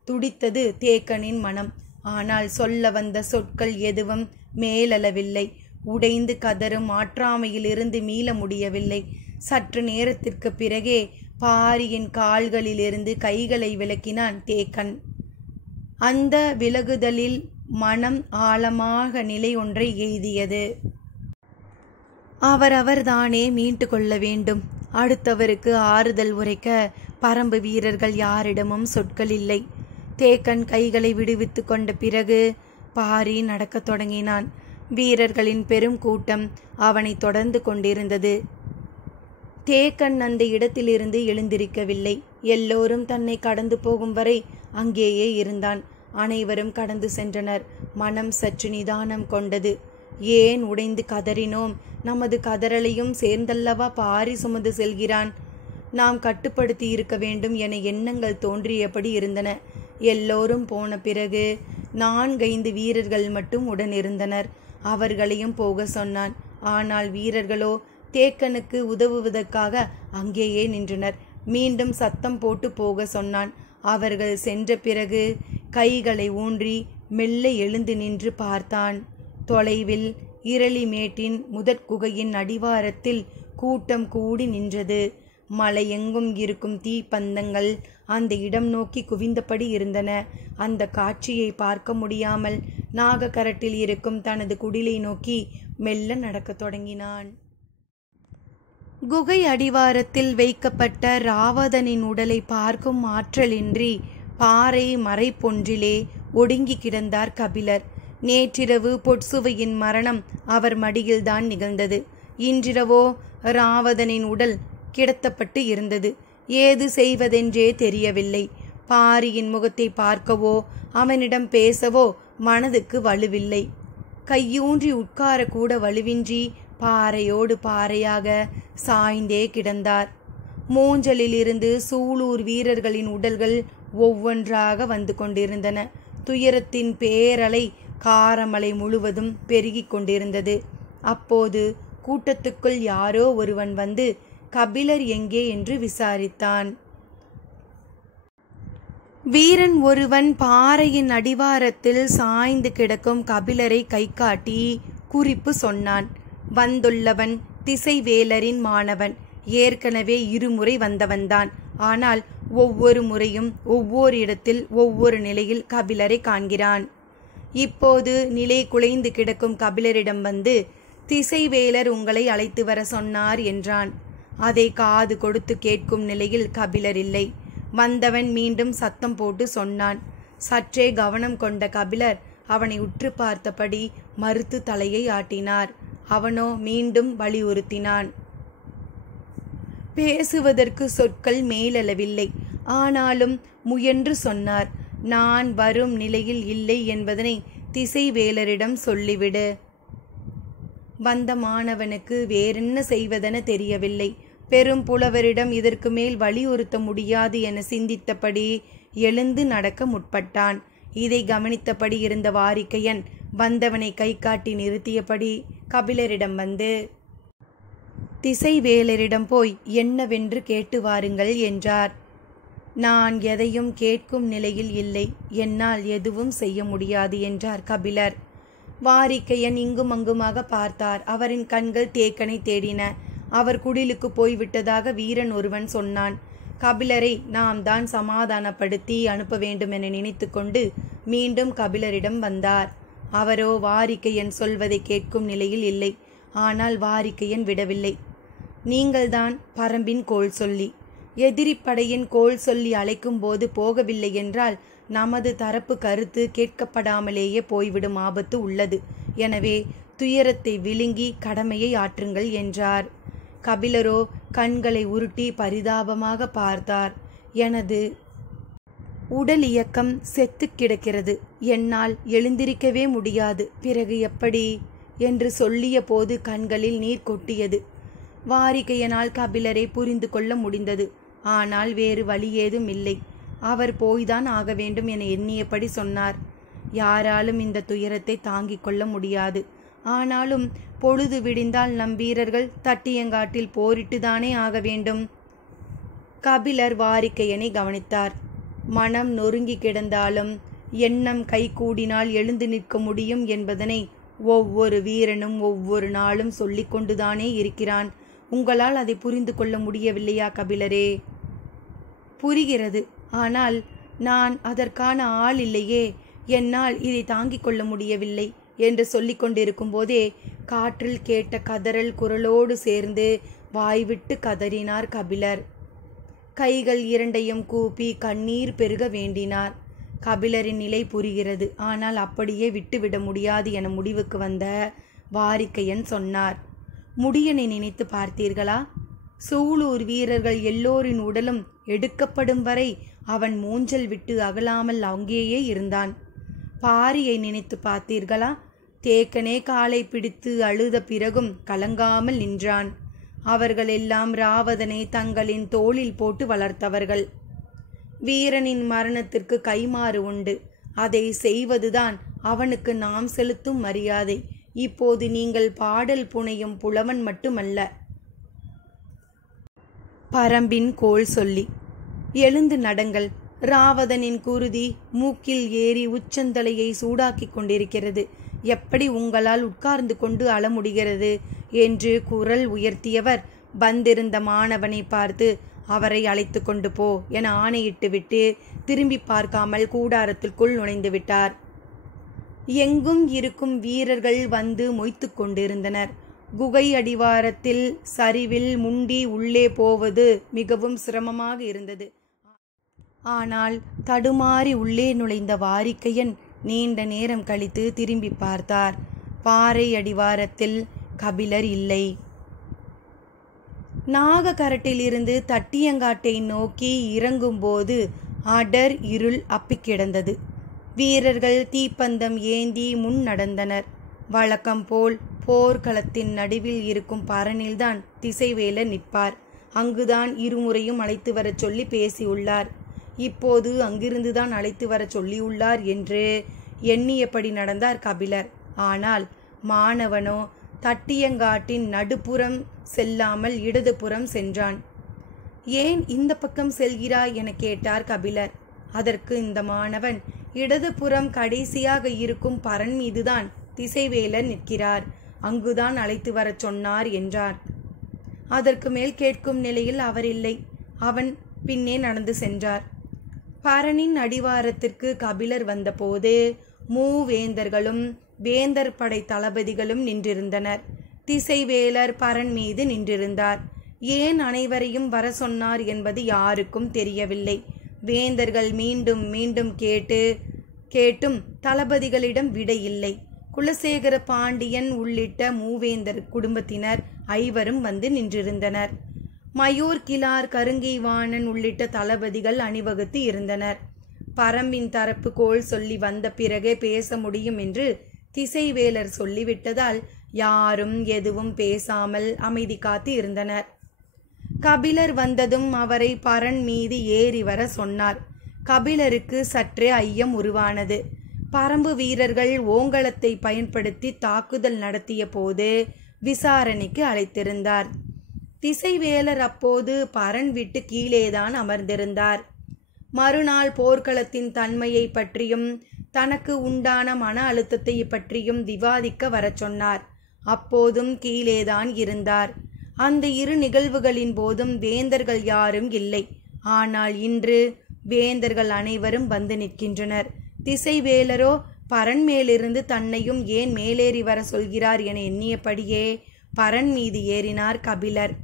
துடித்தது தேக்கனின் மனம். ஆனால் சொல்ல வந்த சொற்கள் எதுவும் மேலளவில்லை. உடைந்து கதறும் ஆற்றாமையிலிருந்து மீள முடியவில்லை. சற்று நேரத்திற்கு பிறகே பாரியின் கால்களிலிருந்து கைகளை விலக்கினான் தேக்கன். அந்த விலகுதலில் மனம் ஆழமாக நிலை ஒன்றை எய்தியது. அவரவர்தானே மீண்டு கொள்ள வேண்டும். அடுத்தவருக்கு ஆறுதல் உரைக்க பரம்பு வீரர்கள் யாரிடமும் சொற்கள் இல்லை. தேக்கன் கைகளை விடுவித்து கொண்ட பிறகு பாரி நடக்கத் தொடங்கினான். வீரர்களின் பெரும் கூட்டம் அவனை தொடர்ந்து கொண்டிருந்தது. தேக்கன் அந்த இடத்திலிருந்து எழுந்திருக்கவில்லை. எல்லோரும் தன்னை கடந்து போகும் வரை அங்கேயே இருந்தான். அனைவரும் கடந்து சென்றனர். மனம் சற்று நிதானம் கொண்டது. ஏன் உடைந்து கதறினோம்? நமது கதறலையும் சேர்ந்தல்லவா பாரி சுமந்து செல்கிறான். நாம் கட்டுப்படுத்தி இருக்க வேண்டும் என எண்ணங்கள் தோன்றியபடி இருந்தன. எல்லோரும் போன பிறகு 4-5 வீரர்கள் மட்டும் உடனிருந்தனர். அவர்களையும் போக சொன்னான். ஆனால் வீரர்களோ தேக்கனுக்கு உதவுவதற்காக அங்கேயே நின்றனர். மீண்டும் சத்தம் போட்டு போக சொன்னான். அவர்கள் சென்ற பிறகு கைகளை ஊன்றி மெல்ல எழுந்து நின்று பார்த்தான். தொலைவில் இரளிமேட்டின் முதற்குகையின் அடிவாரத்தில் கூட்டம் கூடி நின்றது. மலையெங்கும் இருக்கும் தீப்பந்தங்கள் அந்த இடம் நோக்கி குவிந்தபடி இருந்தன. அந்த காட்சியை பார்க்க முடியாமல் நாகக்கரட்டில் இருக்கும் தனது குடிலை நோக்கி மெல்ல நடக்கத் தொடங்கினான். குகை அடிவாரத்தில் வைக்கப்பட்ட ராவதனின் உடலை பார்க்கும் ஆற்றலின்றி பாறை மறைப்பொன்றிலே ஒடுங்கி கிடந்தார் கபிலர். நேற்றிரவு பொற்சுவையின் மரணம் அவர் மடியில்தான் நிகழ்ந்தது. இன்றிரவோ ராவதனின் உடல் கிடத்தப்பட்டு இருந்தது. ஏது செய்வதென்றே தெரியவில்லை. பாரியின் முகத்தை பார்க்கவோ அவனிடம் பேசவோ மனதுக்கு வலுவில்லை. கையூன்றி உட்காரக்கூட வலுவின்றி பாறையோடு பாறையாக சாய்ந்தே கிடந்தார். மூஞ்சலிலிருந்து சூலூர் வீரர்களின் உடல்கள் ஒவ்வொன்றாக வந்து கொண்டிருந்தன. துயரத்தின் பேரலை காரமலை முழுவதும் பெருகிக் கொண்டிருந்தது. அப்போது கூட்டத்துக்குள் யாரோ ஒருவன் வந்து கபிலர் எங்கே என்று விசாரித்தான். வீரன் ஒருவன் பாறையின் அடிவாரத்தில் சாய்ந்து கிடக்கும் கபிலரை கை காட்டி குறிப்பு சொன்னான். வந்துள்ளவன் திசைவேலரின் மாணவன். ஏற்கனவே 2 முறை வந்தவன்தான். ஆனால் ஒவ்வொரு முறையும் ஒவ்வொரு இடத்தில் ஒவ்வொரு நிலையில் கபிலரை காண்கிறான். இப்போது நிலை குலைந்து கிடக்கும் கபிலரிடம் வந்து திசைவேலர் உங்களை அழைத்து வர சொன்னார் என்றான். அதை காது கொடுத்து கேட்கும் நிலையில் கபிலர் இல்லை. வந்தவன் மீண்டும் சத்தம் போட்டு சொன்னான். சற்றே கவனம் கொண்ட கபிலர் அவனை உற்று பார்த்தபடி மறுத்து தலையை ஆட்டினார். அவனோ மீண்டும் வலியுறுத்தினான். பேசுவதற்கு சொற்கள் மேலளவில்லை. ஆனாலும் முயன்று சொன்னார். நான் வரும் நிலையில் இல்லை என்பதனை திசைவேலரிடம் சொல்லிவிடு. வந்த மாணவனுக்கு வேறென்ன செய்வதென தெரியவில்லை. பெரும் புலவரிடம் இதற்கு மேல் வலியுறுத்த முடியாது என சிந்தித்தபடி எழுந்து நடக்க முற்பட்டான். இதை கவனித்தபடி இருந்த வாரிக்கையன் வந்தவனை கை காட்டி நிறுத்தியபடி கபிலரிடம் வந்து திசைவேலரிடம் போய் என்னவென்று கேட்டு வாருங்கள் என்றார். நான் எதையும் கேட்கும் நிலையில் இல்லை. என்னால் எதுவும் செய்ய முடியாது என்றார் கபிலர். வாரிக்கையன் இங்கும் அங்குமாக பார்த்தார். அவரின் கண்கள் தேக்கனை தேடின. அவர் குடிலுக்கு போய்விட்டதாக வீரன் ஒருவன் சொன்னான். கபிலரை நாம் தான் சமாதானப்படுத்தி அனுப்ப வேண்டும் என நினைத்து கொண்டு மீண்டும் கபிலரிடம் வந்தார். அவரோ வாரிக்கையன் சொல்வதை கேட்கும் நிலையில் இல்லை. ஆனால் வாரிக்கையன் விடவில்லை. நீங்கள்தான் பரம்பின் கோள் சொல்லி. எதிரி படையின் கோள் சொல்லி அழைக்கும் போது போகவில்லை என்றால் நமது தரப்பு கருத்து கேட்கப்படாமலேயே போய்விடும் ஆபத்து உள்ளது. எனவே துயரத்தை விழுங்கி கடமையை ஆற்றுங்கள் என்றார். கபிலரோ கண்களை உருட்டி பரிதாபமாக பார்த்தார். எனது உடல் இயக்கம் செத்து கிடக்கிறது. என்னால் எழுந்திருக்கவே முடியாது. பிறகு எப்படி என்று சொல்லிய போது கண்களில் நீர் கொட்டியது. வாரிக்கையனால் கபிலரை புரிந்து கொள்ள முடிந்தது. ஆனால் வேறு வழி ஏதும் இல்லை. அவர் போய்தான் ஆக வேண்டும் என எண்ணியபடி சொன்னார். யாராலும் இந்த துயரத்தை தாங்கிக் கொள்ள முடியாது. ஆனாலும் பொழுது விடிந்தால் நம் வீரர்கள் தட்டியங்காட்டில் போரிட்டுதானே ஆக வேண்டும். கபிலர் வாரிக்கையனை கவனித்தார். மனம் நொறுங்கி கிடந்தாலும் எண்ணம் கைகூடினால் எழுந்து நிற்க முடியும் என்பதனை ஒவ்வொரு வீரனும் ஒவ்வொரு நாளும் சொல்லிக் கொண்டுதானே இருக்கிறான். உங்களால் அதை புரிந்து கொள்ள முடியவில்லையா கபிலரே? புரிகிறது. ஆனால் நான் அதற்கான ஆள் இல்லையே. என்னால் இதை தாங்கிக் கொள்ள முடியவில்லை என்று சொல்லிக் கொண்டிருக்கும் போதே காற்றில் கேட்ட கதறல் குரலோடு சேர்ந்து வாய்விட்டு கதறினார் கபிலர். கைகள் இரண்டையும் கூப்பி கண்ணீர் பெருக வேண்டினார். கபிலரின் நிலை புரிகிறது. ஆனால் அப்படியே விட்டுவிட முடியாது என முடிவுக்கு வந்த வாரிக்கையன் சொன்னார். முடியனை நினைத்து பார்த்தீர்களா? சூலூர் வீரர்கள் எல்லோரின் உடலும் எடுக்கப்படும் வரை அவன் மூஞ்சல் விட்டு அகலாமல் அங்கேயே இருந்தான். பாரியை நினைத்து பார்த்தீர்களா? தேக்கனே காலை பிடித்து அழுத பிறகும் கலங்காமல் நின்றான். அவர்கள் எல்லாம் ராவதனை தங்களின் தோளில் போட்டு வளர்த்தவர்கள். வீரனின் மரணத்திற்கு கைமாறு உண்டு. அதை செய்வதுதான் அவனுக்கு நாம் செலுத்தும் மரியாதை. இப்போது நீங்கள் பாடல் புனையும் புலவன் மட்டுமல்ல, பரம்பின் கோள் சொல்லி. எழுந்து நடங்கள். ராவதனின் குருதி மூக்கில் ஏறி உச்சந்தலையை சூடாக்கி கொண்டிருக்கிறது. எப்படி உங்களால் உட்கார்ந்து கொண்டு அழ முடிகிறது என்று குரல் உயர்த்தியவர் வந்திருந்த மாணவனை பார்த்து அவரை அழைத்து கொண்டு போ என ஆணையிட்டு விட்டு திரும்பி பார்க்காமல் கூடாரத்திற்குள் நுழைந்து விட்டார். எங்கும் இருக்கும் வீரர்கள் வந்து மொய்த்து கொண்டிருந்தனர். குகை அடிவாரத்தில் சரிவில் முண்டி உள்ளே போவது மிகவும் சிரமமாக இருந்தது. ஆனால் தடுமாறி உள்ளே நுழைந்த வாரிக்கையன் நீண்ட நேரம் கழித்து திரும்பி பார்த்தார். பாறை அடிவாரத்தில் கபிலர் இல்லை. நாகக்கரட்டிலிருந்து தட்டியங்காட்டை நோக்கி இறங்கும்போது அடர் இருள் அப்பிக்கிடந்தது. வீரர்கள் தீப்பந்தம் ஏந்தி முன் நடந்தனர். வழக்கம் போல் போர்க்களத்தின் நடுவில் இருக்கும் பரனில்தான் திசைவேலர் நிற்பார். அங்குதான் இருமுறையும் அழைத்து வரச் சொல்லி பேசியுள்ளார். இப்போது அங்கிருந்துதான் அழைத்து வரச் சொல்லியுள்ளார் என்று எண்ணியபடி நடந்தார் கபிலர். ஆனால் மாணவனோ தட்டியங்காட்டின் நடுப்புறம் செல்லாமல் இடதுபுறம் சென்றான். ஏன் இந்த பக்கம் செல்கிறாய் என கேட்டார் கபிலர். அதற்கு இந்த மாணவன், இடதுபுறம் கடைசியாக இருக்கும் பரன் மீதுதான் திசைவேலர் நிற்கிறார். அங்குதான் அழைத்து வரச் சொன்னார் என்றார். அதற்கு மேல் கேட்கும் நிலையில் அவர் இல்லை. அவன் பின்னே நடந்து சென்றார். பரனின் அடிவாரத்திற்கு கபிலர் வந்தபோது மூவேந்தர்களும் வேந்தர் படை தளபதிகளும் நின்றிருந்தனர். திசைவேலர் பரன் மீது நின்றிருந்தார். ஏன் அனைவரையும் வர சொன்னார் என்பது யாருக்கும் தெரியவில்லை. வேந்தர்கள் மீண்டும் மீண்டும் கேட்டும் தளபதிகளிடம் விடை இல்லை. குலசேகர பாண்டியன் உள்ளிட்ட மூவேந்தர் குடும்பத்தினர் ஐவரும் வந்து நின்றிருந்தனர். மயூர் கிளார் கருங்கைவாணன் உள்ளிட்ட தளபதிகள் அணிவகுத்து இருந்தனர். பரம்பின் தரப்பு கோள் சொல்லி வந்த பிறகே பேச முடியும் என்று திசைவேலர் சொல்லிவிட்டதால் யாரும் எதுவும் பேசாமல் அமைதி காத்து இருந்தனர். கபிலர் வந்ததும் அவரை பரன் மீது ஏறி வர சொன்னார். கபிலருக்கு சற்றே ஐயம் உருவானது. பரம்பு வீரர்கள் ஓங்கலத்தை பயன்படுத்தி தாக்குதல் நடத்திய போது விசாரணைக்கு அழைத்திருந்தார். திசைவேலர் அப்போது பரன் விட்டு கீழேதான் அமர்ந்திருந்தார். மறுநாள் போர்க்களத்தின் தன்மையை பற்றியும் தனக்கு உண்டான மன அழுத்தத்தை பற்றியும் விவாதிக்க வரச் சொன்னார். அப்போதும் கீழேதான் இருந்தார். அந்த இரு நிகழ்வுகளின் போதும் வேந்தர்கள் யாரும் இல்லை. ஆனால் இன்று வேந்தர்கள் அனைவரும் வந்து நிற்கின்றனர். திசைவேலரோ பரன் மேலிருந்து தன்னையும் ஏன் மேலேறி வர சொல்கிறார் என எண்ணியபடியே பரன் மீது ஏறினார் கபிலர்.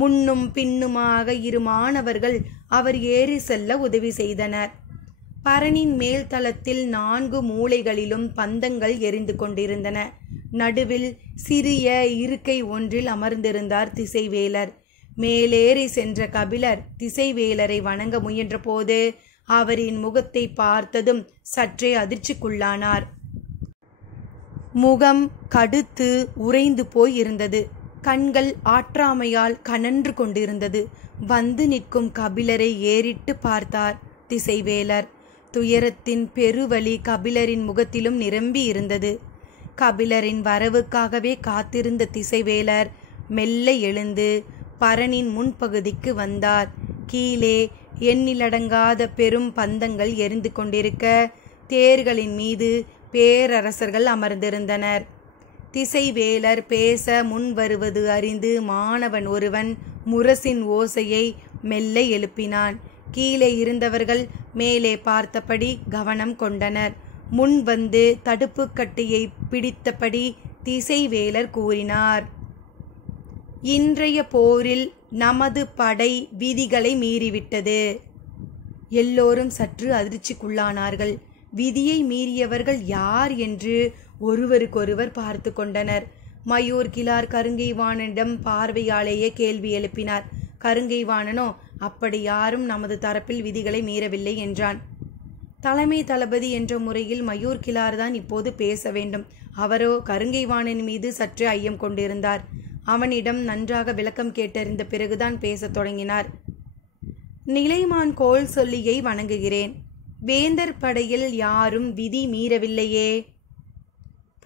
முன்னும் பின்னுமாக இரு மாணவர்கள் அவர் ஏறி செல்ல உதவி செய்தனர். பரனின் மேல் தளத்தில் 4 மூலைகளிலும் பந்தங்கள் எரிந்து கொண்டிருந்தன. நடுவில் சிறிய இருக்கை ஒன்றில் அமர்ந்திருந்தார் திசைவேலர். மேலேறி சென்ற கபிலர் திசைவேலரை வணங்க முயன்ற போது அவரின் முகத்தை பார்த்ததும் சற்றே அதிர்ச்சிக்குள்ளானார். முகம் கடுத்து உறைந்து போய் இருந்தது. கண்கள் ஆற்றாமையால் கனன்று கொண்டிருந்தது. வந்து நிற்கும் கபிலரை ஏறிட்டு பார்த்தார் திசைவேலர். துயரத்தின் பெருவலி கபிலரின் முகத்திலும் நிரம்பி இருந்தது. கபிலரின் வரவுக்காகவே காத்திருந்த திசைவேலர் மெல்ல எழுந்து பரனின் முன்பகுதிக்கு வந்தார். கீழே எண்ணிலடங்காத பெரும் பந்தங்கள் எரிந்து கொண்டிருக்க தேர்களின் மீது பேரரசர்கள் அமர்ந்திருந்தனர். திசைவேலர் பேச முன் வருவது அறிந்து மாணவன் ஒருவன் முரசின் ஓசையை மெல்ல எழுப்பினான். கீழே இருந்தவர்கள் மேலே பார்த்தபடி கவனம் கொண்டனர். முன் வந்து தடுப்பு கட்டியை பிடித்தபடி திசைவேலர் கூறினார், இன்றைய போரில் நமது படை விதிகளை மீறிவிட்டது. எல்லோரும் சற்று அதிர்ச்சிக்குள்ளானார்கள். விதியை மீறியவர்கள் யார் என்று ஒருவருக்கொருவர் பார்த்து கொண்டனர். மயூர்கிழார் கருங்கைவாணனிடம் பார்வையாலேயே கேள்வி எழுப்பினார். கருங்கைவாணனோ அப்படி யாரும் நமது தரப்பில் விதிகளை மீறவில்லை என்றான். தலைமை தளபதி என்ற முறையில் மயூர்கிழார்தான் இப்போது பேச வேண்டும். அவரோ கருங்கைவாணன் மீது சற்று ஐயம் கொண்டிருந்தார். அவனிடம் நன்றாக விளக்கம் கேட்டறிந்த பிறகுதான் பேசத் தொடங்கினார். நிலைமான் கோல் சொல்லியை வணங்குகிறேன். வேந்தர் படையில் யாரும் விதி மீறவில்லையே.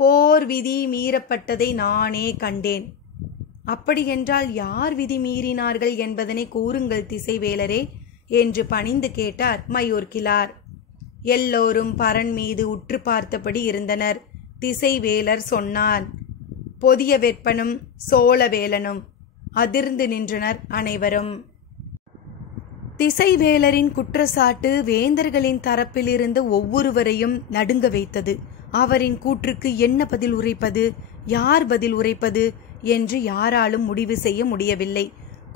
போர் விதி மீறப்பட்டதை நானே கண்டேன். அப்படியென்றால் யார் விதி மீறினார்கள் என்பதனை கூறுங்கள் திசைவேலரே என்று பணிந்து கேட்டார் மயூர்கிழார். எல்லோரும் பரன் மீது உற்று பார்த்தபடி இருந்தனர். திசைவேலர் சொன்னார், பொதிய வெப்பனும் சோழவேலனும். அதிர்ந்து நின்றனர் அனைவரும். திசைவேலரின் குற்றச்சாட்டு வேந்தர்களின் தரப்பில் இருந்த ஒவ்வொருவரையும் நடுங்க வைத்தது. அவரின் கூற்றுக்கு என்ன பதில் உரைப்பது, யார் பதில் உரைப்பது என்று யாராலும் முடிவு செய்ய முடியவில்லை.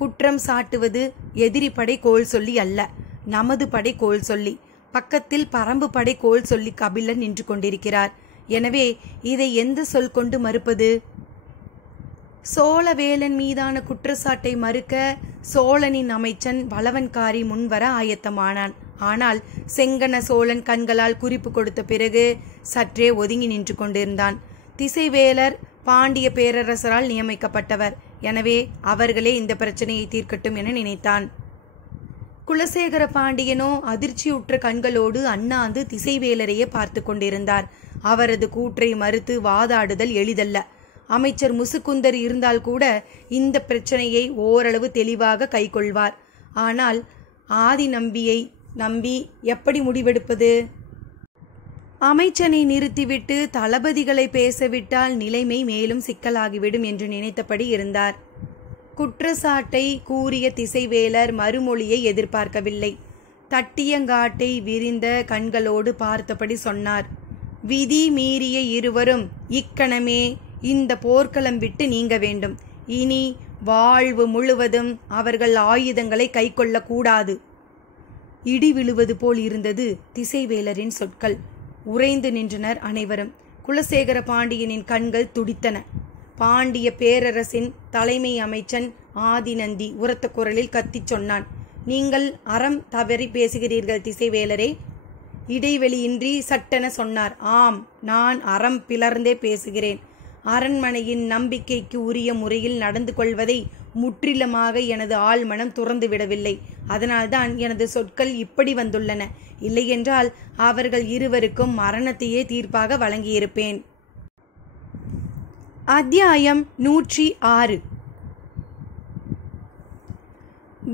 குற்றம் சாட்டுவது எதிரி படை கோல் சொல்லி அல்ல, நமது படை கோல் சொல்லி. பக்கத்தில் பரம்பு படை கோல் சொல்லி கபிலர் நின்று கொண்டிருக்கிறார். எனவே இதை எந்த சொல் கொண்டு மறுப்பது? சோழவேலன் மீதான குற்றச்சாட்டை மறுக்க சோழனின் அமைச்சன் வளவன்காரி முன்வர ஆயத்தமானான். ஆனால் செங்கன சோழன் கண்களால் குறிப்பு கொடுத்த பிறகு சற்றே ஒதுங்கி நின்று கொண்டிருந்தான். திசைவேலர் பாண்டிய பேரரசரால் நியமிக்கப்பட்டவர். எனவே அவர்களே இந்த பிரச்சனையை தீர்க்கட்டும் என நினைத்தான். குலசேகர பாண்டியனோ அதிர்ச்சியுற்ற கண்களோடு அண்ணாந்து திசைவேலரையே பார்த்து கொண்டிருந்தார். அவரது கூற்றை மறுத்து வாதாடுதல் எளிதல்ல. அமைச்சர் முசுக்குந்தர் இருந்தால் கூட இந்த பிரச்சனையை ஓரளவு தெளிவாக கைக்கொள்வார். ஆனால் ஆதி நம்பியை நம்பி எப்படி முடிவெடுப்பது? அமைச்சனை நிறுத்திவிட்டு தளபதிகளை பேசவிட்டால் நிலைமை மேலும் சிக்கலாகிவிடும் என்று நினைத்தபடி இருந்தார். குற்றச்சாட்டை கூறிய திசைவேலர் மறுமொழியை எதிர்பார்க்கவில்லை. தட்டியங்காட்டை விரிந்த கண்களோடு பார்த்தபடி சொன்னார், விதி மீறிய இருவரும் இக்கணமே இந்த போர்க்களம் விட்டு நீங்க வேண்டும். இனி வாழ்வு முழுவதும் அவர்கள் ஆயுதங்களை கைக்கொள்ளக்கூடாது. இடி விழுவது போல் இருந்தது திசைவேலரின் சொற்கள். உறைந்து நின்றனர் அனைவரும். குலசேகர பாண்டியனின் கண்கள் துடித்தன. பாண்டிய பேரரசின் தலைமை அமைச்சன் ஆதிநந்தி உரத்த குரலில் கத்திச் சொன்னான், நீங்கள் அறம் தவறி பேசுகிறீர்கள் திசைவேலரே. இடைவெளியின்றி சட்டென சொன்னார், ஆம், நான் அறம் பிளர்ந்தே பேசுகிறேன். அரண்மனையின் நம்பிக்கைக்கு உரிய முறையில் நடந்து கொள்வதை முற்றிலுமாக எனது ஆழ்மனம் துறந்து விடவில்லை. அதனால்தான் எனது சொற்கள் இப்படி வந்துள்ளன. இல்லையென்றால் அவர்கள் இருவருக்கும் மரணத்தையே தீர்ப்பாக வழங்கியிருப்பேன். அத்தியாயம் 106.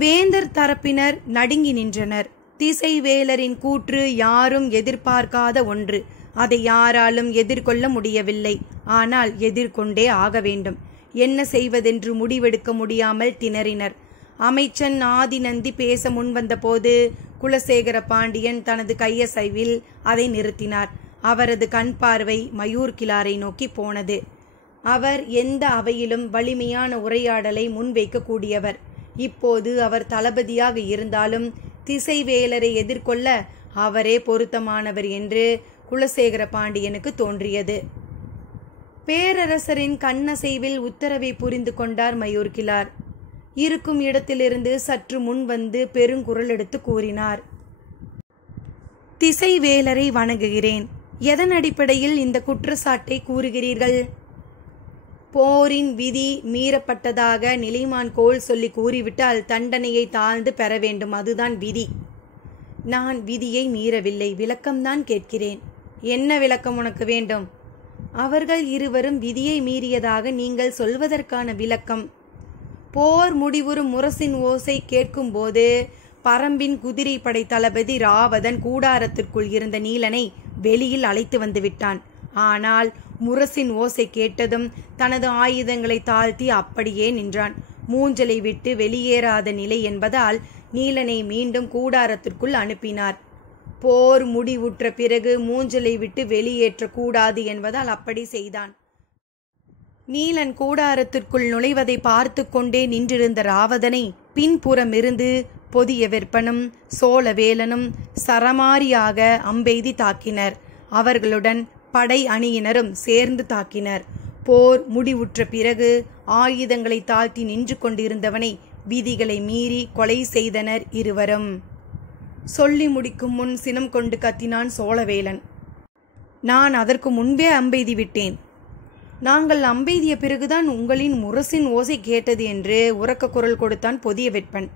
வேந்தர் தரப்பினர் நடுங்கி நின்றனர். திசைவேலரின் கூற்று யாரும் எதிர்பார்க்காத ஒன்று. அதை யாராலும் எதிர்கொள்ள முடியவில்லை. ஆனால் எதிர்கொண்டே ஆக வேண்டும். என்ன செய்வதென்று முடிவெடுக்க முடியாமல் திணறினர். அமைச்சன் ஆதிநந்தி பேச முன்வந்த போது குலசேகர பாண்டியன் தனது கையசைவில் அதை நிறுத்தினார். அவரது கண் பார்வை மயூர்கிழாரை நோக்கி போனது. அவர் எந்த அவையிலும் வலிமையான உரையாடலை முன்வைக்கக்கூடியவர். இப்போது அவர் தளபதியாக இருந்தாலும் திசைவேலரை எதிர்கொள்ள அவரே பொருத்தமானவர் என்று குலசேகர பாண்டியனுக்கு தோன்றியது. பேரரசரின் கண்ணசைவில் உத்தரவை புரிந்து கொண்டார் மயூர்கிழார். இருக்கும் இடத்திலிருந்து சற்று முன் வந்து பெருங்குரல் எடுத்து கூறினார். திசைவேலரை வணங்குகிறேன். எதன் அடிப்படையில் இந்த குற்றச்சாட்டை கூறுகிறீர்கள்? போரின் விதி மீறப்பட்டதாக நிலைமான் கோல் சொல்லி கூறிவிட்டால் தண்டனையை தாழ்ந்து பெற வேண்டும். அதுதான் விதி. நான் விதியை மீறவில்லை, விளக்கம்தான் கேட்கிறேன். என்ன விளக்கம் உனக்கு வேண்டும்? அவர்கள் இருவரும் விதியை மீறியதாக நீங்கள் சொல்வதற்கான விளக்கம். போர் முடிவுறும் முரசின் ஓசை கேட்கும்போது பரம்பின் குதிரைப்படை தளபதி ராவதன் கூடாரத்திற்குள் இருந்த நீலனை வெளியில் அழைத்து வந்து விட்டான். ஆனால் முரசின் ஓசை கேட்டதும் தனது ஆயுதங்களை தாழ்த்தி அப்படியே நின்றான். மூஞ்சலை விட்டு வெளியேறாத நிலை என்பதால் நீலனை மீண்டும் கூடாரத்திற்குள் அனுப்பினார். போர் முடிவுற்ற பிறகு மூஞ்சலை விட்டு வெளியேற்ற கூடாது என்பதால் அப்படி செய்தான். நீலன் கூடாரத்திற்குள் நுழைவதை பார்த்து கொண்டே நின்றிருந்த ராவதனை பின்புறமிருந்து பொதிய வெப்பனும் சோழவேலனும் சரமாரியாக அம்பெய்தி தாக்கினர். அவர்களுடன் படை அணியினரும் சேர்ந்து தாக்கினர். போர் முடிவுற்ற பிறகு ஆயுதங்களை தாழ்த்தி நின்று கொண்டிருந்தவனை விதிகளை மீறி கொலை செய்தனர் இருவரும். சொல்லி முடிக்கும் முன் சினம் கொண்டு கத்தினான் சோழவேலன். நான் அதற்கு முன்பே அம்பெய்தி விட்டேன். நாங்கள் அம்பெய்திய பிறகுதான் உங்களின் முரசின் ஓசை கேட்டது என்று உரக்க குரல் கொடுத்தான் பொதிய வெப்பன்.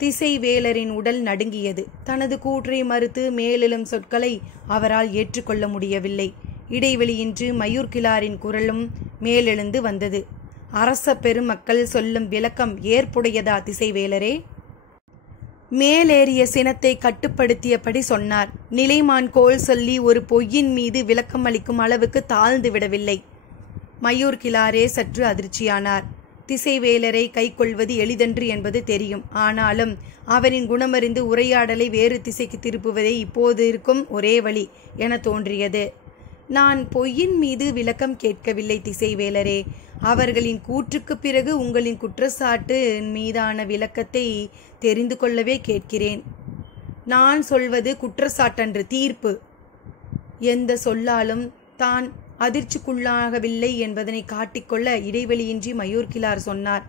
திசைவேலரின் உடல் நடுங்கியது. தனது கூற்றை மறுத்து மேலெழும் சொற்களை அவரால் ஏற்றுக்கொள்ள முடியவில்லை. இடைவெளியின்றி மயூர்கிழாரின் குரலும் மேலெழுந்து வந்தது. அரச பெருமக்கள் சொல்லும் விளக்கம் ஏற்புடையதா திசைவேலரே? மேலேறிய சினத்தை கட்டுப்படுத்தியபடி சொன்னார். நிலைமான் கோல் சொல்லி ஒரு பொய்யின் மீது விளக்கம் அளிக்கும் அளவுக்கு தாழ்ந்து விடவில்லை. மயூர்கிழாரே சற்று அதிர்ச்சியானார். திசைவேலரை கை கொள்வது எளிதன்று என்பது தெரியும். ஆனாலும் அவரின் குணமறிந்து உரையாடலை வேறு திசைக்கு திருப்புவதே இப்போது இருக்கும் ஒரே வழி என தோன்றியது. நான் பொய்யின் மீது விளக்கம் கேட்கவில்லை திசைவேலரே. அவர்களின் கூற்றுக்கு பிறகு உங்களின் குற்றச்சாட்டு மீதான விளக்கத்தை தெரிந்து கொள்ளவே கேட்கிறேன். நான் சொல்வது குற்றச்சாட்டன்று, தீர்ப்பு. எந்த சொல்லாலும் தான் அதிர்ச்சிக்குள்ளாகவில்லை என்பதனை காட்டிக்கொள்ள இடைவெளியின்றி மயூர்கிழார் சொன்னார்.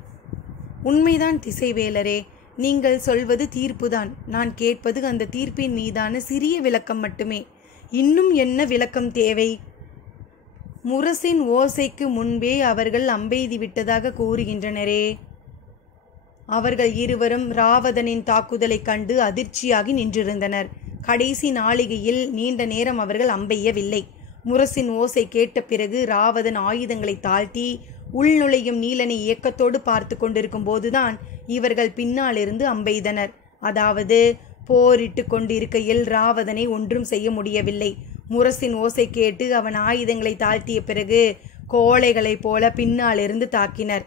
உண்மைதான் திசைவேலரே, நீங்கள் சொல்வது தீர்ப்புதான். நான் கேட்பது அந்த தீர்ப்பின் மீதான சிறிய விளக்கம் மட்டுமே. இன்னும் என்ன விளக்கம் தேவை? முரசின் ஓசைக்கு முன்பே அவர்கள் அம்பெய்தி விட்டதாக கூறுகின்றனரே. அவர்கள் இருவரும் ராவதனின் தாக்குதலை கண்டு அதிர்ச்சியாகி நின்றிருந்தனர். கடைசி நாளிகையில் நீண்ட நேரம் அவர்கள் அம்பெய்யவில்லை. முரசின் ஓசை கேட்ட பிறகு ராவதன் ஆயுதங்களை தாழ்த்தி உள்நுழையும் நீலனை இயக்கத்தோடு பார்த்து கொண்டிருக்கும் போதுதான் இவர்கள் பின்னாலிருந்து அம்பெய்தனர். அதாவது போரிட்டு கொண்டிருக்கையில் ராவதனை ஒன்றும் செய்ய முடியவில்லை. முரசின் ஓசை கேட்டு அவன் ஆயுதங்களை தாழ்த்திய பிறகு கோழைகளைப் போல பின்னாலிருந்து தாக்கினர்.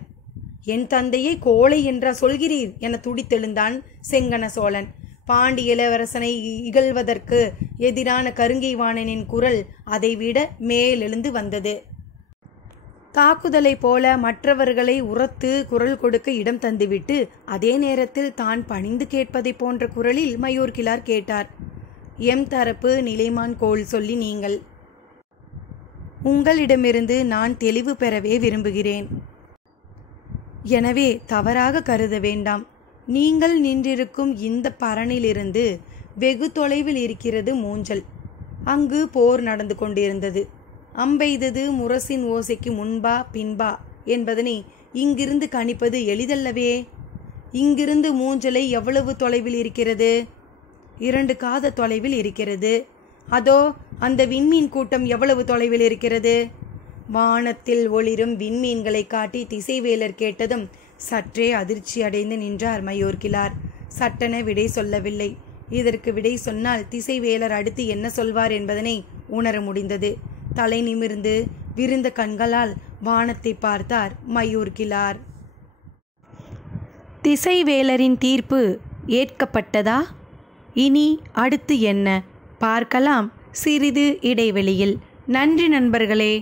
என் தந்தையை கோழை என்றா சொல்கிறீர் என துடித்தெழுந்தான் செங்கன சோழன். பாண்டிய இளவரசனை இகழ்வதற்கு எதிரான கருங்கைவாணனின் குரல் அதைவிட மேலெழுந்து வந்தது. தாக்குதலை போல மற்றவர்களை உரத்து குரல் கொடுக்க இடம் தந்துவிட்டு அதே நேரத்தில் தான் பணிந்து கேட்பதை போன்ற குரலில் மயூர்கிழார் கேட்டார். எம் தரப்பு நிலைமான் கோல் சொல்லி நீங்கள். உங்களிடமிருந்து நான் தெளிவு பெறவே விரும்புகிறேன். எனவே தவறாக கருத வேண்டாம். நீங்கள் நின்றிருக்கும் இந்த பரணிலிருந்து வெகு தொலைவில் இருக்கிறது மூஞ்சல். அங்கு போர் நடந்து கொண்டிருந்தது. அம்பெய்தது முரசின் ஓசைக்கு முன்பா பின்பா என்பதனை இங்கிருந்து கணிப்பது எளிதல்லவே. இங்கிருந்து மூஞ்சலை எவ்வளவு தொலைவில் இருக்கிறது? 2 காத தொலைவில் இருக்கிறது. அதோ அந்த விண்மீன் கூட்டம் எவ்வளவு தொலைவில் இருக்கிறது? வானத்தில் ஒளிரும் விண்மீன்களை காட்டி திசைவேலர் கேட்டதும் சற்றே அதிர்ச்சி அடைந்து நின்றார் மயூர்கிழார். சட்டென விடை சொல்லவில்லை. இதற்கு விடை சொன்னால் திசைவேலர் அடுத்து என்ன சொல்வார் என்பதனை உணர முடிந்தது. தலை நிமிர்ந்து விரிந்த கண்களால் வானத்தை பார்த்தார் மயூர்கிழார். திசைவேலரின் தீர்ப்பு ஏற்கப்பட்டதா? இனி அடுத்து என்ன பார்க்கலாம். சிறிது இடைவெளியில். நன்றி நண்பர்களே.